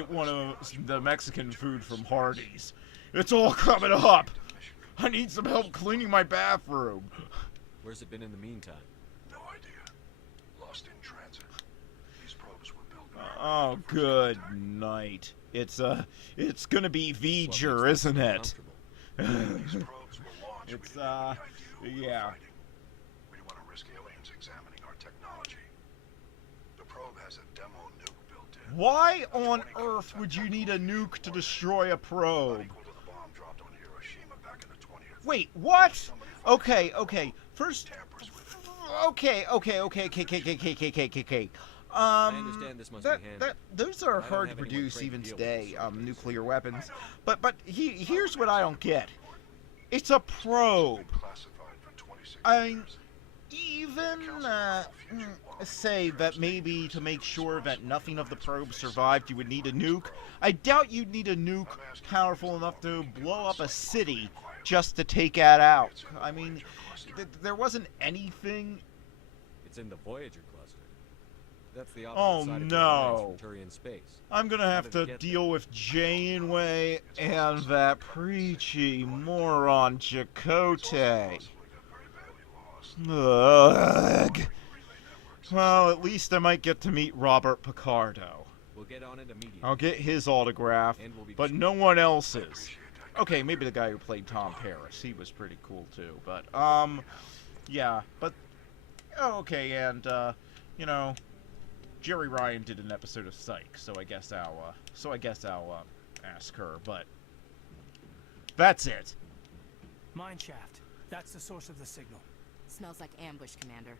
one of the Mexican food from Hardee's. It's all coming up. I need some help cleaning my bathroom. Where's it been in the meantime? No idea. Lost in transit. These probes were built. Oh, good night. It's gonna be V'ger, isn't it? These probes were launched. It's, We didn't have any idea we were yeah. fighting. We didn't want to risk aliens examining our technology. The probe has a demo nuke built in. Why on earth would you need a nuke to destroy a probe? Equal to the bomb dropped on Hiroshima back in the 20th. Wait, what? Okay. First, Tampers with it. okay. I understand this must be handled. Those are I don't hard to have anyone produce trained even to deal with today, this sort of thing, nuclear weapons. But here's what I don't get. It's a probe. Classified for 26 I mean, years. even say that maybe to make sure that nothing of the probe survived, you would need a nuke. I doubt you'd need a nuke powerful enough to blow up a city just to take that out. I mean, there wasn't anything. It's in the Voyager cluster. That's the Oh, opposite side of no. Turian space. I'm gonna have did to it get deal with Janeway and that preachy moron Chakotay. Ugh. Well, at least I might get to meet Robert Picardo. We'll get on it immediately. I'll get his autograph, And we'll be but no one else's. Okay, maybe the guy who played Tom Paris. He was pretty cool too. But yeah. But okay, and you know, Jerry Ryan did an episode of Psych, so I guess I'll ask her. But that's it. Mine shaft. That's the source of the signal. Smells like ambush, Commander.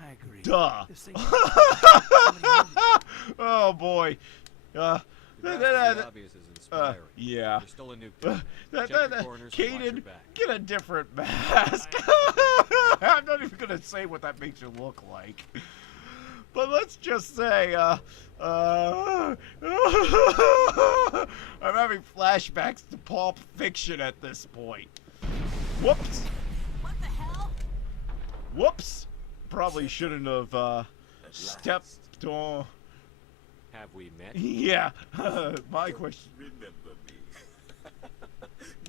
I agree. Duh. This thing- Oh boy. The obvious is inspiring. Yeah. There's still a nuke. Check your corners and watch your Kaden, back. get a different mask. I'm not even gonna say what that makes you look like. But let's just say, I'm having flashbacks to Pulp Fiction at this point. Whoops. What the hell? Whoops. Probably shouldn't have stepped on. Have we met? Yeah. My question. Remember me.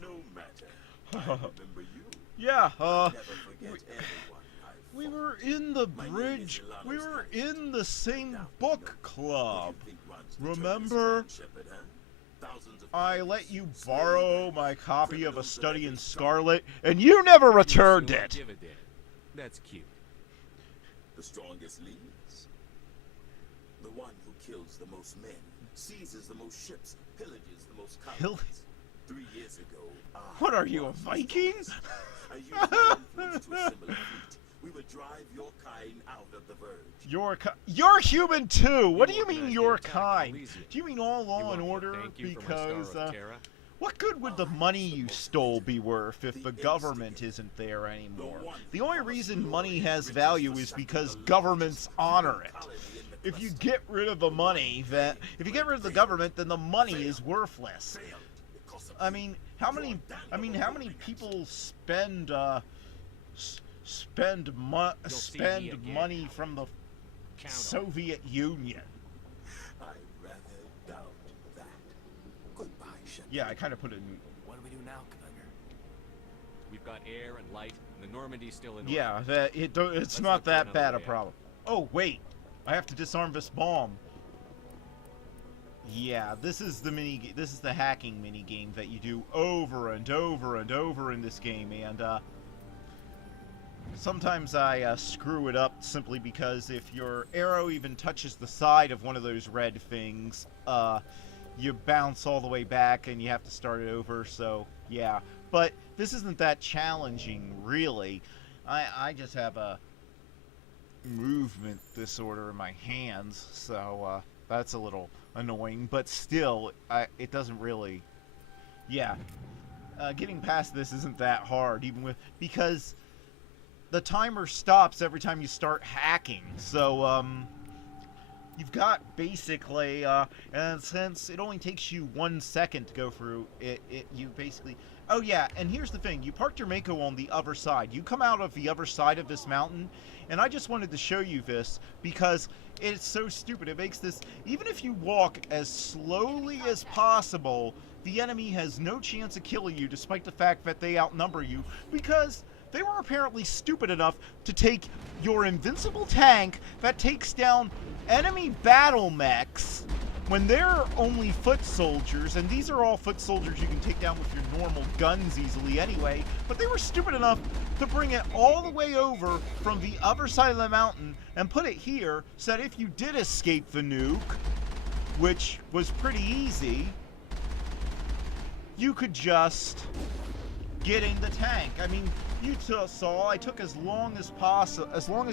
No matter. I remember you. Yeah. Never forget everyone I We fought. were in the My name bridge. is Ilana We were Stanton. in the same Now, book What club. do you think runs the Remember? Turian Shepherd, huh? Thousands of I pilots, let you slaves, borrow my copy of A criminals Study in every Scarlet, and you never returned You'll it. give a damn. That's cute. The strongest leads. The one who kills the most men, seizes the most ships, pillages the most colonies. 3 years ago, What are you, a Viking? I used my influence to assemble a fleet. We would drive your kind out of the verge. You're human too. What do you organized mean the your attack on kind? Elysium. Do you mean all You law want and me to order? thank you for my Because Star of Terra? what good would the money you stole be worth if the government isn't there anymore? The only reason money has value is because governments honor it. If you get rid of the money, if you get rid of the government, then the money is worthless. I mean, how many people spend money from the Soviet Union? I rather doubt that. Goodbye, Shepherd. Yeah, I kind of put it in. What do we do now, Commander? We've got air and light, and the Normandy's still in. Yeah, order. it's Let's not look for that another bad a way out. problem. Oh wait, I have to disarm this bomb. Yeah, this is the hacking mini game that you do over and over and over in this game, and sometimes I screw it up simply because if your arrow even touches the side of one of those red things, you bounce all the way back and you have to start it over. So yeah, but this isn't that challenging, really. I just have a movement disorder in my hands, so that's a little annoying, but still, it doesn't really. Yeah, getting past this isn't that hard, because the timer stops every time you start hacking. So you've got basically, and since it only takes you 1 second to go through it, you basically Oh yeah, and here's the thing. You parked your Mako on the other side. You come out of the other side of this mountain, and I just wanted to show you this because it's so stupid. It makes this... Even if you walk as slowly as possible, the enemy has no chance of killing you despite the fact that they outnumber you because they were apparently stupid enough to take your invincible tank that takes down enemy battle mechs when they're only foot soldiers, and these are all foot soldiers you can take down with your normal guns easily anyway, but they were stupid enough to bring it all the way over from the other side of the mountain and put it here so that if you did escape the nuke, which was pretty easy, you could just get in the tank. I mean, you saw I took as long as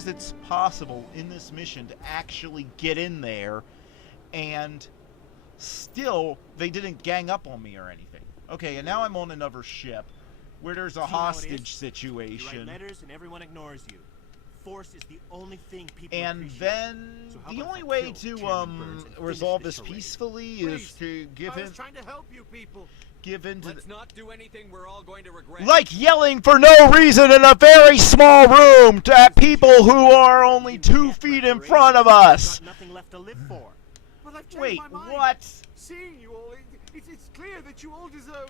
it's possible in this mission to actually get in there, and still they didn't gang up on me or anything. Okay, and now I'm on another ship where there's a hostage situation. You write letters and everyone ignores you. Force is the only thing people and appreciate. Then So how the about only if I way kill to Chairman Burns and resolve finish this the charade? peacefully Please, is to give I in. was trying to help you people. Give in to Let's not do anything we're all going to regret. like yelling for no reason in a very small room at people who are only 2 feet in front of us. Got nothing left to live for. But I've changed Wait, my mind. what? Seeing you all, it's clear that you all deserve...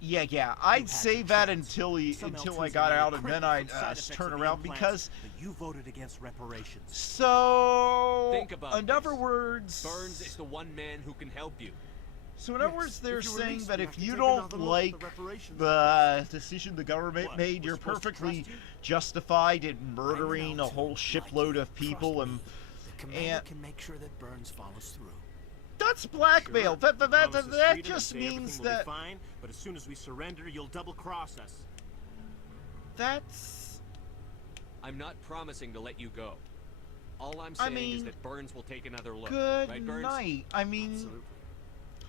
Yeah, I'd say that until I got out, and then I'd turn around because. But you voted against reparations. So, Think about in other this. words, Burns is the one man who can help you. So in other words, they're if you saying release that me, I if can you take don't another look at like the reparations. the decision the government What, made, we're you're supposed to perfectly trust you? justified in murdering a whole shipload of people, and The commander can make sure that Burns follows through. that's blackmail. Sure. That Promise us freedom just and say means everything will be that fine, but as soon as we surrender, you'll double-cross us. that's. I'm not promising to let you go. All I'm I saying is mean, that Burns will take another look. Good right, Burns? night. I mean. Absolutely.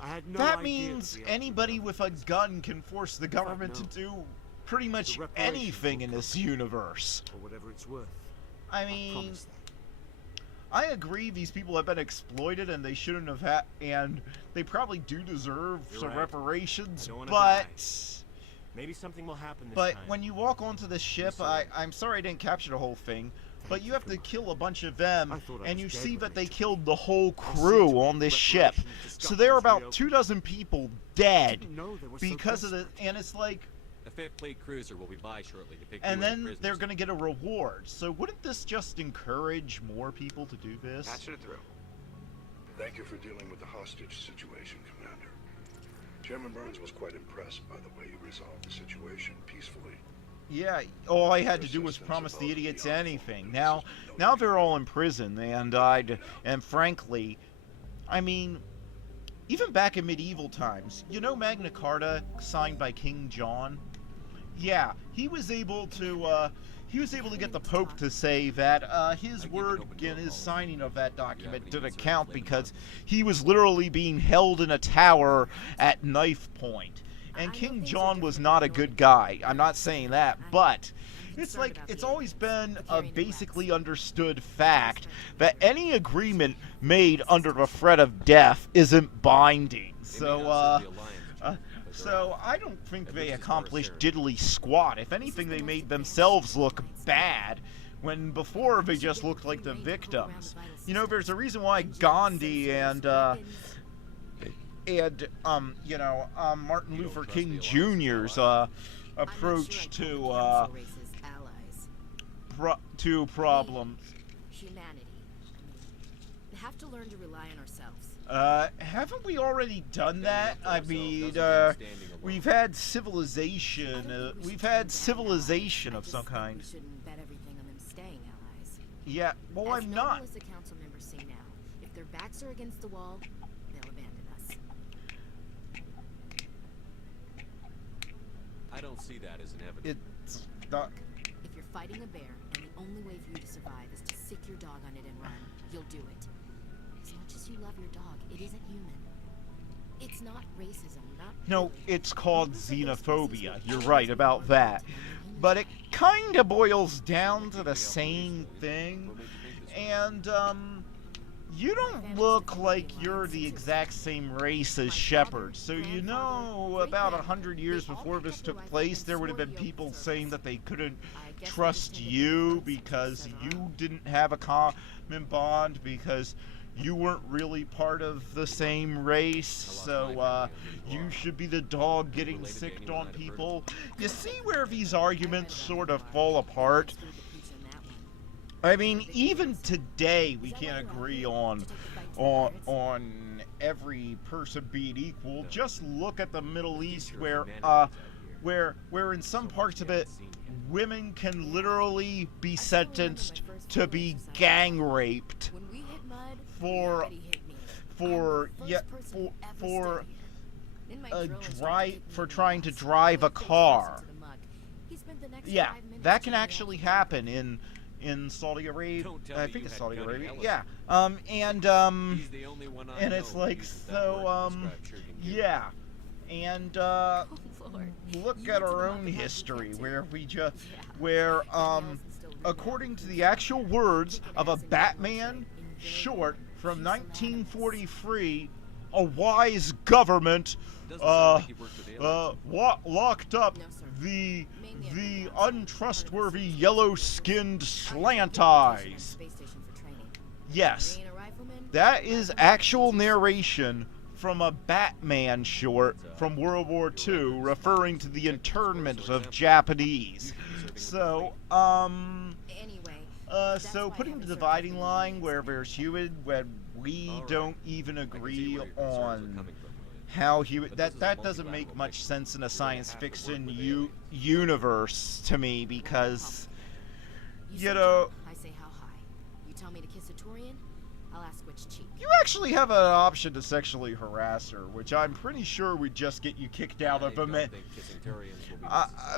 I had no That idea means that the anybody with a gun can force the government to do pretty much reparations anything will in come. this universe. For whatever it's worth. I I mean, promise that. I agree these people have been exploited and they shouldn't have had, and they probably do deserve You're some right. reparations, I don't wanna but... Maybe something will happen this But time. when you walk onto the ship, I'm sorry I didn't capture the whole thing, but you have to kill a bunch of them, and you see that they killed the whole crew on this ship. So there are about 24 people dead because of the, and it's like, The 5th Fleet cruiser will be by shortly to pick and you up then prisoners. they're gonna get a reward. So wouldn't this just encourage more people to do this? Patch it through. Thank you for dealing with the hostage situation, Commander. Chairman Burns was quite impressed by the way you resolved the situation peacefully. Yeah, all I had to do was promise the idiots anything. Now they're all in prison, and frankly, I mean, even back in medieval times, you know Magna Carta signed by King John? Yeah, he was able to get the Pope to say that his word and his signing of that document didn't count because he was literally being held in a tower at knife point. And King John was not a good guy. I'm not saying that, but it's like it's always been a basically understood fact that any agreement made under the threat of death isn't binding. So, so I don't think they accomplished diddly squat. If anything, they made themselves look bad, when before they just looked like the victims. You know, there's a reason why Gandhi and Martin Luther King Jr.'s approach to problems. Humanity. We have to learn to rely on ourselves. Haven't we already done that? I mean, we've had civilization. We've had civilization of some kind. We shouldn't bet everything on them staying allies. Yeah, well, I'm not. As the council members say now, if their backs are against the wall, they'll abandon us. I don't see that as inevitable. It's not. If you're fighting a bear and the only way for you to survive is to sick your dog on it and run, you'll do it. As much as you love your dog, it isn't human. It's not racism, not... No, it's called xenophobia. You're right about that. But it kind of boils down to the same thing. And, You don't look like you're the exact same race as Shepard, so you know about 100 years before this took place, there would have been people saying that they couldn't trust you because you didn't have a common bond, because you weren't really part of the same race, so you should be the dog getting sicked on people. You see where these arguments sort of fall apart? I mean, even today we can't agree on every person being equal. Just look at the Middle East, where in some parts of it, women can literally be sentenced to be gang raped for trying to drive a car. Yeah, that can actually happen in Saudi Arabia. I think it's Saudi Arabia. Yeah. And it's like, so yeah. And look at our own history, where according to the actual words of a Batman short from 1943, a wise government locked up the untrustworthy yellow-skinned slant eyes. Yes, that is actual narration from a Batman short from World War II, referring to the internment of Japanese. So, so putting the dividing line where there's human, when we don't even agree on how that doesn't make much sense in a science fiction universe to me, because you know, I say how high. You tell me to kiss a Turian, I'll ask which cheek. You actually have an option to sexually harass her, which I'm pretty sure would just get you kicked out of a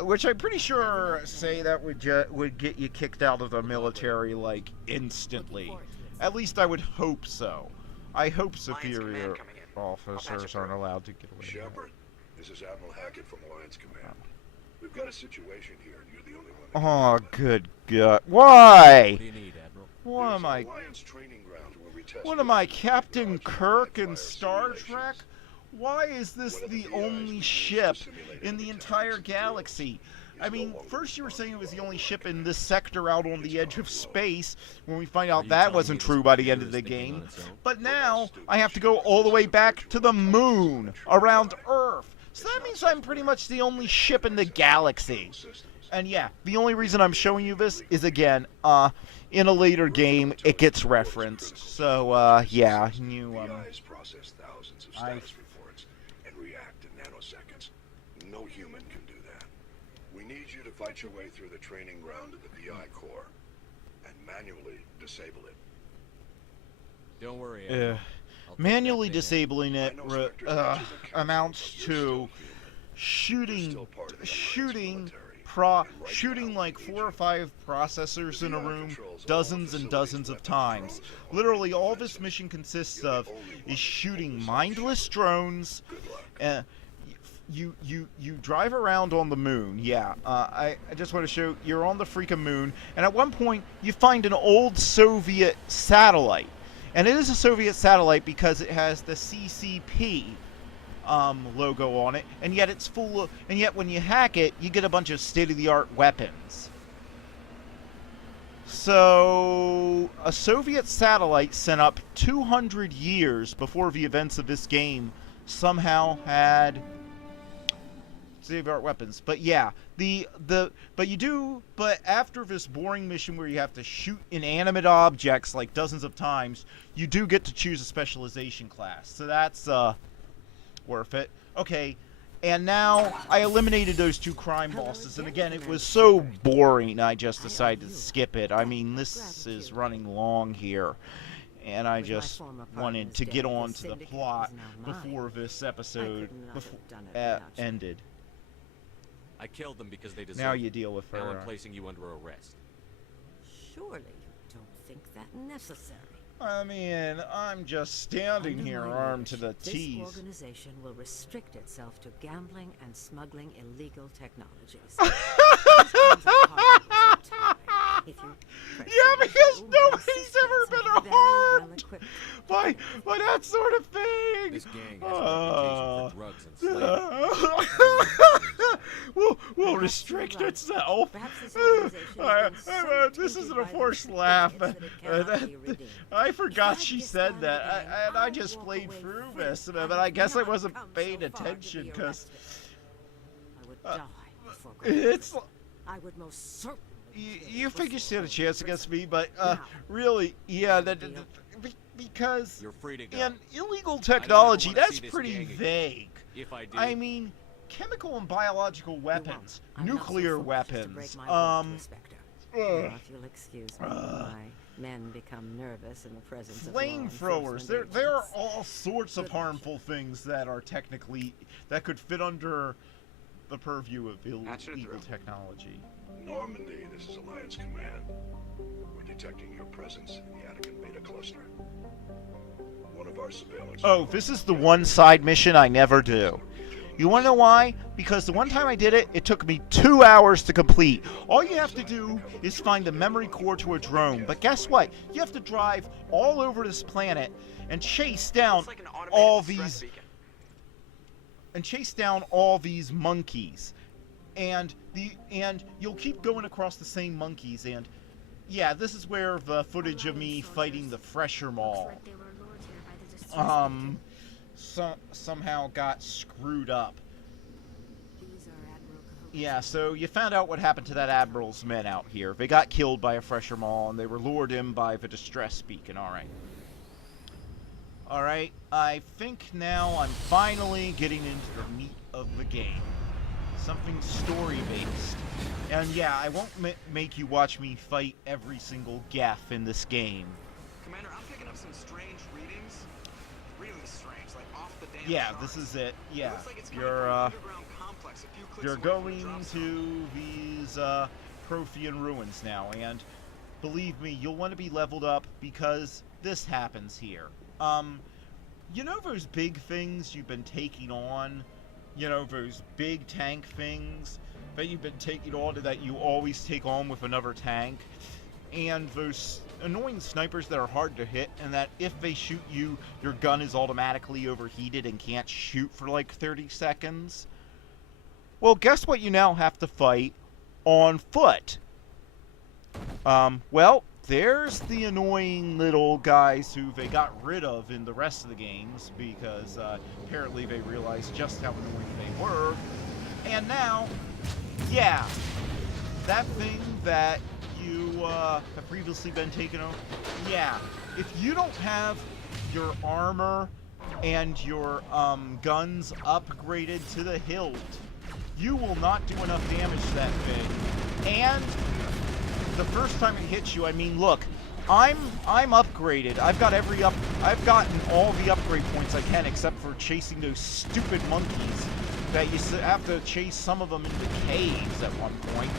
which I'm pretty sure say that would get you kicked out of the military like instantly. At least I would hope so. I hope superior officers aren't allowed to get away. Shepard, this is Admiral Hackett from Alliance Command. We've got a situation here, and you're the only one that Oh, good God. Why? What do you need, Admiral? What am I? Alliance training ground where we test What am I, Captain Kirk in Star Trek? Why is this the only ship in the entire galaxy? I mean, first you were saying it was the only ship in this sector out on the edge of space, when we find out that wasn't true by the end of the game. But now, I have to go all the way back to the moon, around Earth. So that means I'm pretty much the only ship in the galaxy. And yeah, the only reason I'm showing you this is, again, in a later game, it gets referenced. So, yeah, you, process thousands of status reports and react in nanoseconds. No human can do that. We need you to fight your way through the training ground of the VI core and manually disable it. Don't worry. Manually disabling it amounts to shooting like 4 or 5 processors in a room dozens and dozens of times. Literally, all this mission consists of is shooting mindless drones. You drive around on the moon. Yeah, I just want to show you're on the freaking moon, and at one point you find an old Soviet satellite. And it is a Soviet satellite because it has the CCP logo on it, and yet it's full of, and yet when you hack it, you get a bunch of state-of-the-art weapons. So, a Soviet satellite sent up 200 years before the events of this game somehow had state-of-the-art weapons. But yeah, but after this boring mission where you have to shoot inanimate objects like dozens of times, you do get to choose a specialization class. So that's worth it. Okay, and now I eliminated those 2 crime bosses, and again, it was so boring I just decided to skip it. I mean, this is running long here, and I just wanted to get on to the plot before this episode ended. I killed them because they deserved Now you deal with her. Now I'm placing you under arrest. Surely you don't think that necessary. I mean, I'm just standing here armed to the teeth. This organization will restrict itself to gambling and smuggling illegal technologies. Yeah, because nobody's ever been harmed! that sort of thing. This gang has a reputation for drugs and slavery. We'll restrict itself. This isn't a forced laugh. I forgot she said that, and I just played through this, but I guess I wasn't paying attention because it's. I would most certainly. You think you stand a chance against me, but really, yeah, because you're free to go. And illegal technology, that's see pretty vague. If I do, I mean, chemical and biological weapons, nuclear weapons, If you'll excuse me, my men become nervous in the presence of flamethrowers. There are all sorts of harmful things that are technically that could fit under the purview of illegal technology. Normandy, this is Alliance Command. We're detecting your presence in the Attican Beta Cluster. One of our surveillance... Oh, this is the one side mission I never do. You want to know why? Because the one time I did it, it took me 2 hours to complete. All you have to do is find the memory core to a drone. But guess what? You have to drive all over this planet and chase down all these... And chase down all these monkeys. And you'll keep going across the same monkeys, and yeah, this is where the footage of me fighting the Thresher Maw somehow got screwed up. Yeah, so you found out what happened to that Admiral's men out here. They got killed by a Thresher Maw, and they were lured in by the distress beacon. Alright, I think now I'm finally getting into the meat of the game. Something story-based. And yeah, I won't make you watch me fight every single Geth in this game. Commander, I'm picking up some strange readings. Really strange, like off the damn charts. This is it. Yeah, It looks like it's coming from an underground complex a few clicks you're away from the going drop zone. to these Prothean ruins now, and believe me, you'll want to be leveled up because this happens here. You know those big things you've been taking on? You know, those big tank things that you've been taking on that you always take on with another tank? And those annoying snipers that are hard to hit, and that if they shoot you, your gun is automatically overheated and can't shoot for like 30 seconds? Well, guess what you now have to fight on foot? Well, there's the annoying little guys who they got rid of in the rest of the games because apparently they realized just how annoying they were. And now, yeah, that thing that you have previously been taken over, yeah, if you don't have your armor and your guns upgraded to the hilt, you will not do enough damage to that thing. And the first time it hits you, I mean, look, I'm upgraded. I've gotten all the upgrade points I can, except for chasing those stupid monkeys that you have to chase some of them into caves at one point.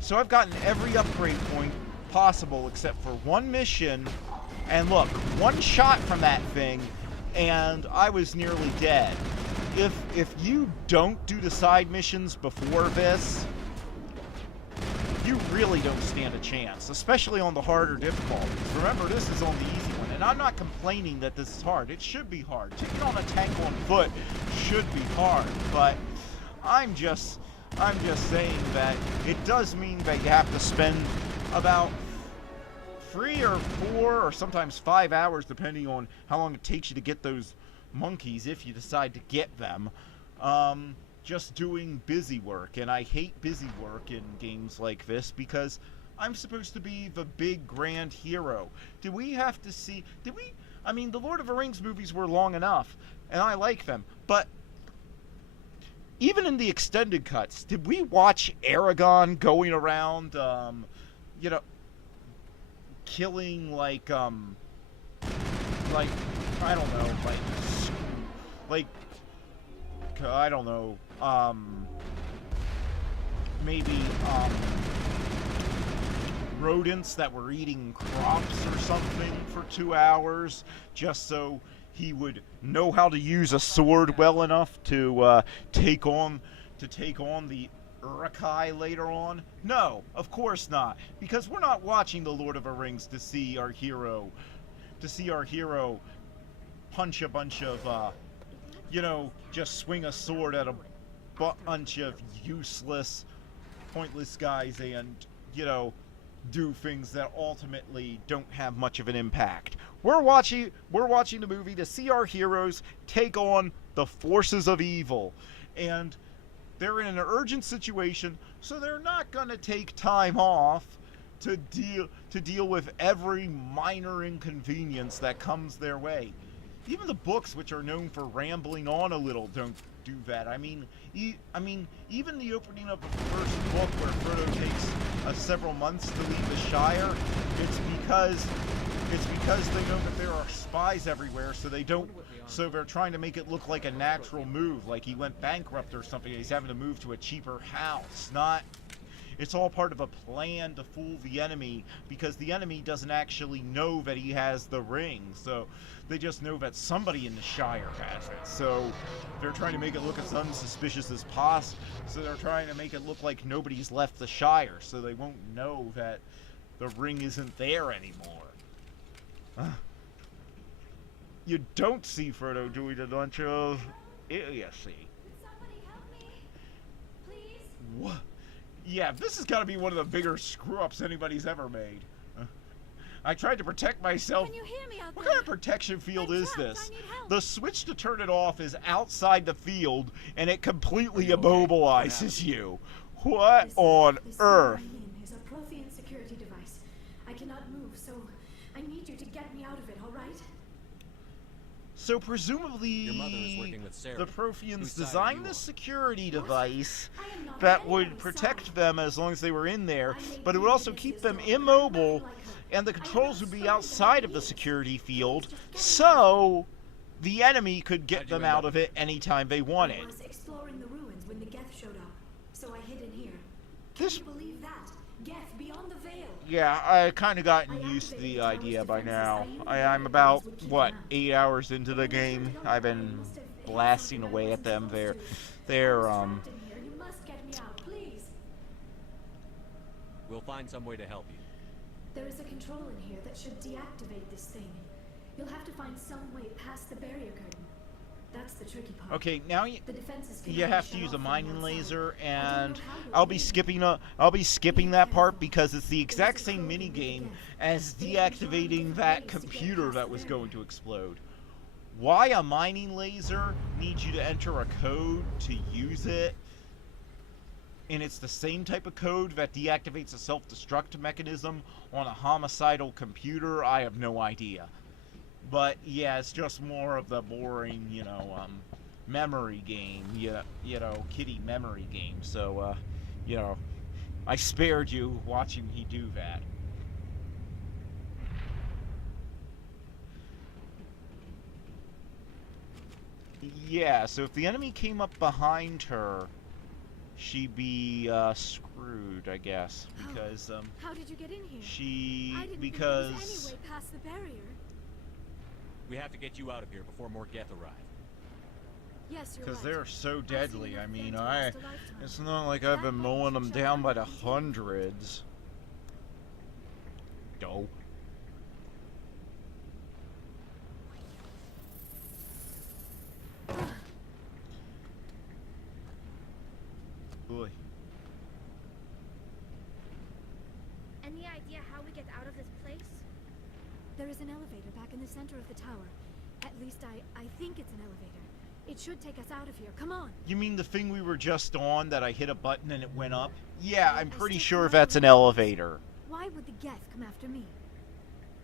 So I've gotten every upgrade point possible except for one mission, and look, one shot from that thing, and I was nearly dead. If you don't do the side missions before this, you really don't stand a chance, especially on the harder difficulties. Remember, this is on the easy one, and I'm not complaining that this is hard. It should be hard. Taking on a tank on foot should be hard, but I'm just saying that it does mean that you have to spend about 3 or 4 or sometimes 5 hours, depending on how long it takes you to get those monkeys, if you decide to get them, just doing busy work. And I hate busy work in games like this because I'm supposed to be the big grand hero. I mean, the Lord of the Rings movies were long enough, and I like them, but even in the extended cuts, did we watch Aragorn going around, you know, killing, like, I don't know, I don't know, maybe, rodents that were eating crops or something for 2 hours, just so he would know how to use a sword well enough to take on the Uruk-hai later on? No, of course not, because we're not watching The Lord of the Rings to see our hero punch a bunch of, just swing a sword at a bunch of useless, pointless guys and, do things that ultimately don't have much of an impact. We're watching the movie to see our heroes take on the forces of evil, and they're in an urgent situation, so they're not going to take time off to deal with every minor inconvenience that comes their way. Even the books, which are known for rambling on a little, don't do that. I mean, even the opening of the first book, where Frodo takes several months to leave the Shire, it's because they know that there are spies everywhere, so they're trying to make it look like a natural move, like he went bankrupt or something. He's having to move to a cheaper house. It's all part of a plan to fool the enemy, because the enemy doesn't actually know that he has the ring, so they just know that somebody in the Shire has it. So they're trying to make it look as unsuspicious as possible. So they're trying to make it look like nobody's left the Shire, so they won't know that the ring isn't there anymore. You don't see Frodo doing a bunch of idiocy. What? Yeah, this has got to be one of the bigger screw-ups anybody's ever made. I tried to protect myself. Can you hear me out What there? kind of protection field is this? I need help. The switch to turn it off is outside the field, and it completely immobilizes you. What on earth? Is a Prothean security device. I cannot move, so I need you to get me out of it, all right? So presumably, Your mother is working with Sarah. the Protheans Whose side are designed you this on? security device that would protect them as long as they were in there, but it would also keep them immobile, and the controls would be outside of the security field, so the enemy could get them out of it anytime they wanted. I was exploring the ruins when the Geth showed up, so I hid in here. This- Can you believe that? Geth beyond the veil. Yeah, I kind of gotten used to the idea by now. I'm about, 8 hours into the game. I've been blasting away at them. They're You must get me out, please. We'll find some way to help you. There is a control in here that should deactivate this thing. You'll have to find some way past the barrier curtain. That's the tricky part. Okay, now The defenses you cannot have be to shut use off a from mining outside. laser, I don't know and how you'll I'll do be it. skipping that part because it's the exact same mini game as deactivating that computer that was going to explode. Why a mining laser needs you to enter a code to use it, and it's the same type of code that deactivates a self-destruct mechanism on a homicidal computer, I have no idea. But yeah, it's just more of the boring, memory game, kitty memory game. So, I spared you watching me do that. Yeah, so if the enemy came up behind her, she'd be screwed, I guess, because How did you get in here? she I didn't because think there was any way past the barrier. We have to get you out of here before more Geth arrive. Yes, you're because right. they're so I've deadly. seen I enough mean, there to last a lifetime. it's not like I've been mowing them down by the hundreds. Dope. Boy. Any idea how we get out of this place? There is an elevator back in the center of the tower. At least I think it's an elevator. It should take us out of here. Come on. You mean the thing we were just on that I hit a button and it went up? Yeah, I'm pretty sure that's an elevator. Why would the Geth come after me?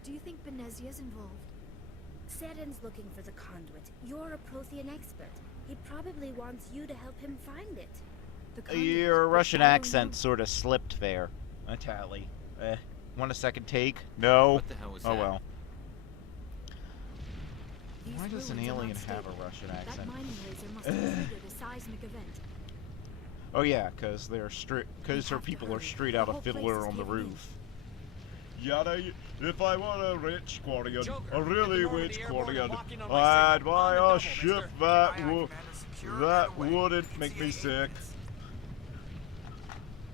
Do you think Benezia's involved? Saren's looking for the conduit. You're a Prothean expert. He probably wants you to help him find it. Your Russian accent sort of slipped there, Natalie. Want a second take? No. What the hell was oh that? well. These Why does an ruins are alien not have a stable. Russian That accent? mining laser must have triggered a seismic event. Oh yeah, because her people are straight out of Fiddler on the Roof. Yada, if I were a rich Quarian, a really rich Quarian, I'd buy a ship that wouldn't make me sick.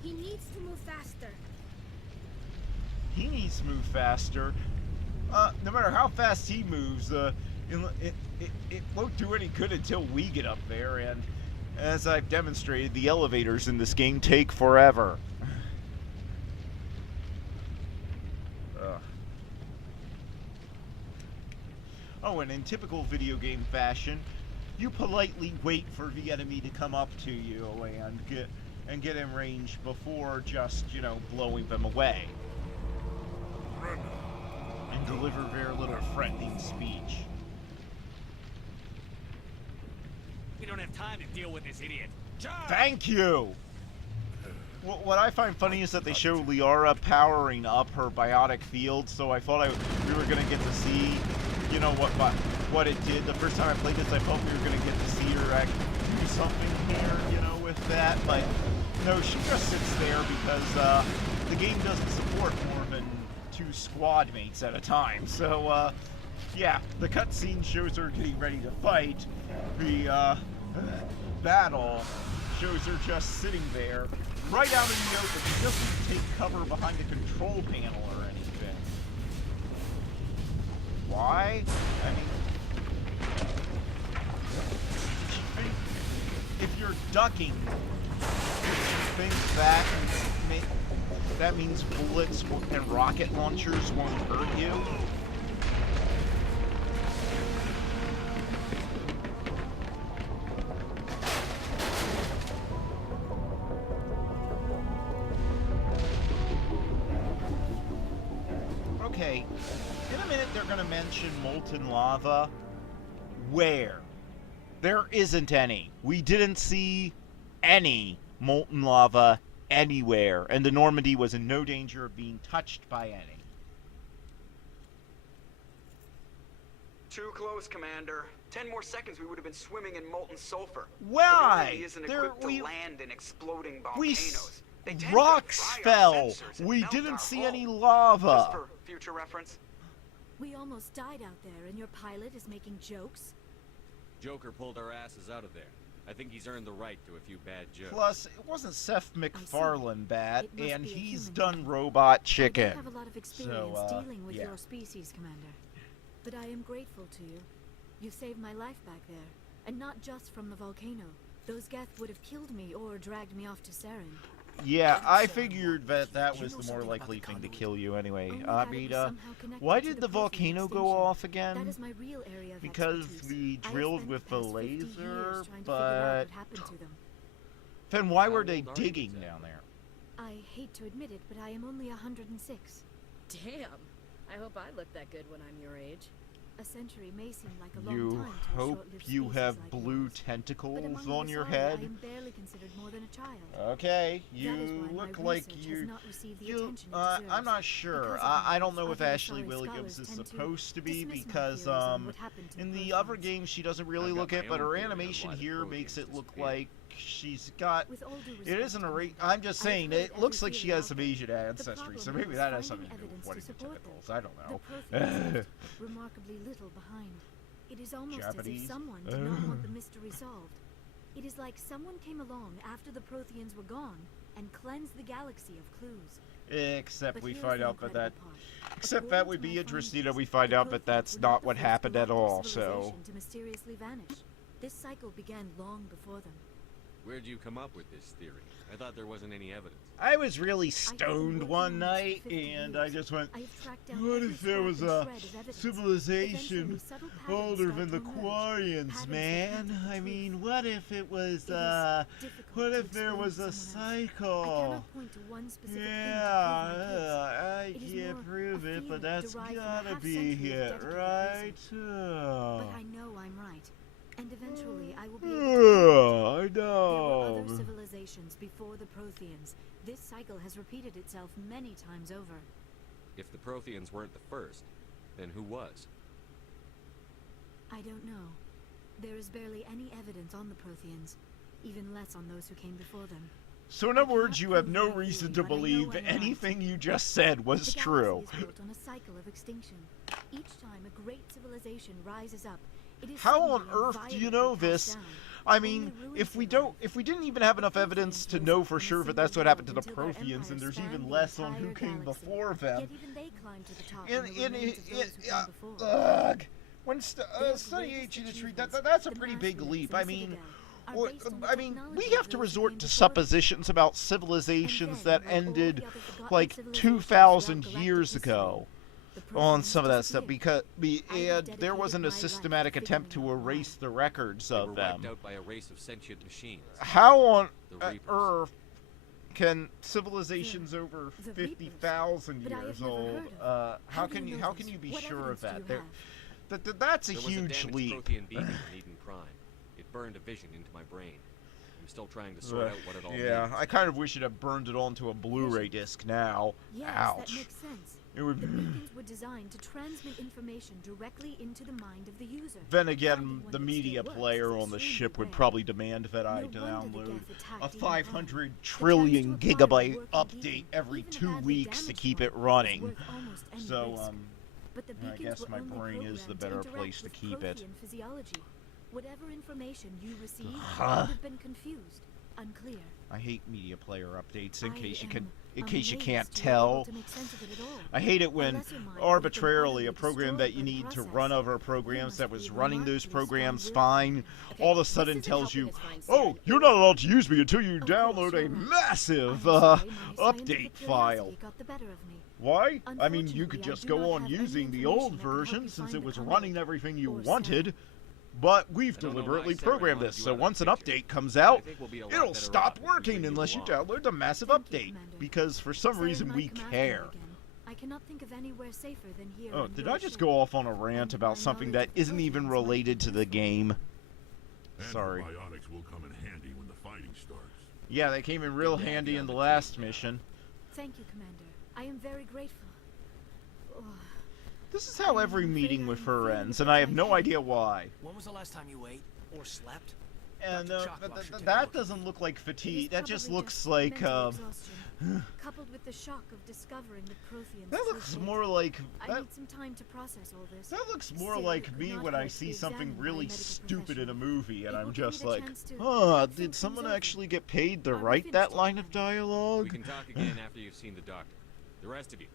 He needs to move faster. He needs to move faster. No matter how fast he moves, It won't do any good until we get up there, and as I've demonstrated, the elevators in this game take forever. Ugh. Oh, and in typical video game fashion, you politely wait for the enemy to come up to you and get in range before just, you know, blowing them away. And deliver very little threatening speech. We don't have time to deal with this idiot. Charge! Thank you! What I find funny is that they show Liara powering up her biotic field, so I thought we were going to get to see, you know, what it did. The first time I played this, I thought we were going to get to see her actually do something here, you know, with that, but no, she just sits there because the game doesn't support more than 2 squad mates at a time. So, yeah, the cutscene shows her getting ready to fight. The battle shows her just sitting there, right out in the open. She doesn't take cover behind a control panel or anything. Why? I mean, if you're ducking, do you think that means bullets and rocket launchers won't hurt you? Okay, in a minute they're gonna mention molten lava. Where? There isn't any. We didn't see any molten lava anywhere, and the Normandy was in no danger of being touched by any. Too close, Commander. 10 more seconds, we would have been swimming in molten sulfur. Why? The Normandy isn't equipped to land in exploding volcanoes. Rocks fell. We didn't see any lava. Just for future reference. We almost died out there, and your pilot is making jokes? Joker pulled our asses out of there. I think he's earned the right to a few bad jokes. Plus, it wasn't Seth MacFarlane bad, and he's done Robot Chicken. I have a lot of experience dealing with your species, Commander. But I am grateful to you. You saved my life back there, and not just from the volcano. Those Geth would have killed me or dragged me off to Saren. Yeah, I figured that was the more likely thing to kill you anyway. Amita, why did the volcano go off again? Because we drilled with the laser, but then why were they digging down there? I hate to admit it, but I am only 106. Damn. I hope I look that good when I'm your age. A century may seem like a long You time to a hope short-lived you species have like blue yours. tentacles But among on the your Asari, head? I am barely considered more than a child. Okay, That is you why my look like research has you. not received the attention it I'm deserves. not sure. Because of I don't this, know if other Ashley Asari Williams scholars is tend to supposed to be dismiss my because theories on what happened to in the the Protheans. other game she doesn't really I've got look it, my but own her theory on animation why the here Protheans makes it look disappeared. like she's got. With all due It respect, isn't a Commander, I'm just I have saying heard it looks every like she theory has out some there. Asian The ancestry, so problem maybe is that has finding something to do with evidence what to the support tentacles. them. I don't know. The Protheans left remarkably little behind. It is almost as Japanese? if someone did not want the mystery solved. It is like someone came along after the Protheans were gone and cleansed the galaxy of clues. Except But we here's find the out that incredible part. except According that to would my be interesting that findings, we find the out that Protheans that's were not the what first happened at galactic all. So civilization to mysteriously vanish. This cycle began long before them. Where'd you come up with this theory? I thought there wasn't any evidence. I was really stoned one night, and I just went, what if there was a civilization older than the Quarians, man? I mean, what if it was, what if there was a cycle? Yeah, I can't prove it, but that's gotta be it, right? But I know I'm right. And eventually I will be I There were know. other civilizations before the Protheans. This cycle has repeated itself many times over. If the Protheans weren't the first, then who was? I don't know. There is barely any evidence on the Protheans, even less on those who came before them. So in other words, you have no reason to believe that anything you just said was The true. galaxy is built on a cycle of extinction. Each time a great civilization rises up, it is How on suddenly and earth do you know violently this? cast down. I mean, if we didn't even have enough evidence to know for sure that that's what happened to the Protheans, and there's even less on who came before them. Yet even they climbed to the top And on the remains of those who came before. ugh, When studying ancient history, that's a pretty big leap. I mean, we have to resort to suppositions about civilizations that ended like 2,000 years ago on some of that stuff, and there wasn't a systematic attempt to erase the records of them. Wiped out by a race of sentient machines. How on Earth can civilizations over 50,000 years old? How can you be sure of that? That's a huge leap. Prothean beacon in Eden Prime. It burned a vision into my brain. I'm still trying to sort out what it all means. Yeah, I kind of wish it had burned it onto a Blu-ray disc now. Yes, Ouch. that makes sense. It would. The beacons were designed to transmit information directly into the mind of the user. Then again, the media player on the ship would probably demand that I download a 500 trillion gigabyte update every 2 weeks to keep it running. So, I guess my brain is the better place to keep it. Whatever information you received would have been confused, unclear. I hate media player updates. In case you can't tell, I hate it when arbitrarily a program that you need to run other programs that was running those programs fine, all of a sudden tells you, "Oh, you're not allowed to use me until you download a massive update file." Why? I mean, you could just go on using the old version since it was running everything you wanted. But we've deliberately programmed this, so once an update comes out, it'll stop working unless you download the massive update, because for some reason we care. I cannot think of anywhere safer than here. Oh, did I just go off on a rant about something that isn't even related to the game? Sorry. Antibiotics will come in handy when the fighting starts. Yeah, they came in real handy in the last mission. Thank you, Commander. I am very grateful. Oh. This is how every meeting with her ends, and I have no idea why. When was the last time you ate or slept? And that doesn't look like fatigue. That just looks like coupled with the shock of discovering the Protheans. That looks more like I need some time to process all this. That looks more like me when I see something really stupid in a movie, and I'm just like, "Huh, did someone actually get paid to write that line of dialogue?" We can talk again after you've seen the doctor. The rest of you,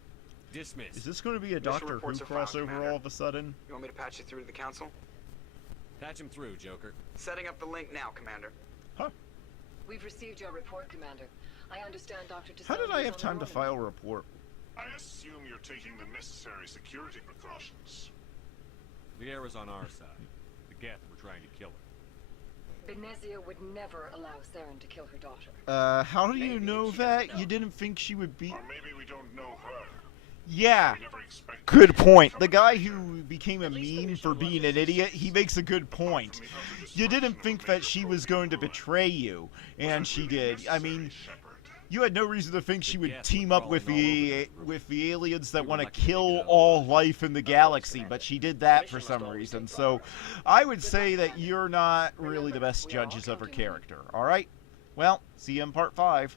dismissed. Is this going to be a Doctor Who crossover all of a sudden? You want me to patch you through to the council? Patch him through, Joker. Setting up the link now, Commander. Huh? We've received your report, Commander. I understand Dr. How did I have time to file a report? I assume you're taking the necessary security precautions. The air is on our side. The Geth were trying to kill her. Benezia would never allow Saren to kill her daughter. How do you know that? You didn't think she would be... Or maybe we don't know her. Yeah, good point. The guy who became a meme for being an idiot, he makes a good point. You didn't think that she was going to betray you, and she did. I mean, you had no reason to think she would team up with the aliens that want to kill all life in the galaxy, but she did that for some reason. So I would say that you're not really the best judges of her character, all right? Well, see you in part 5.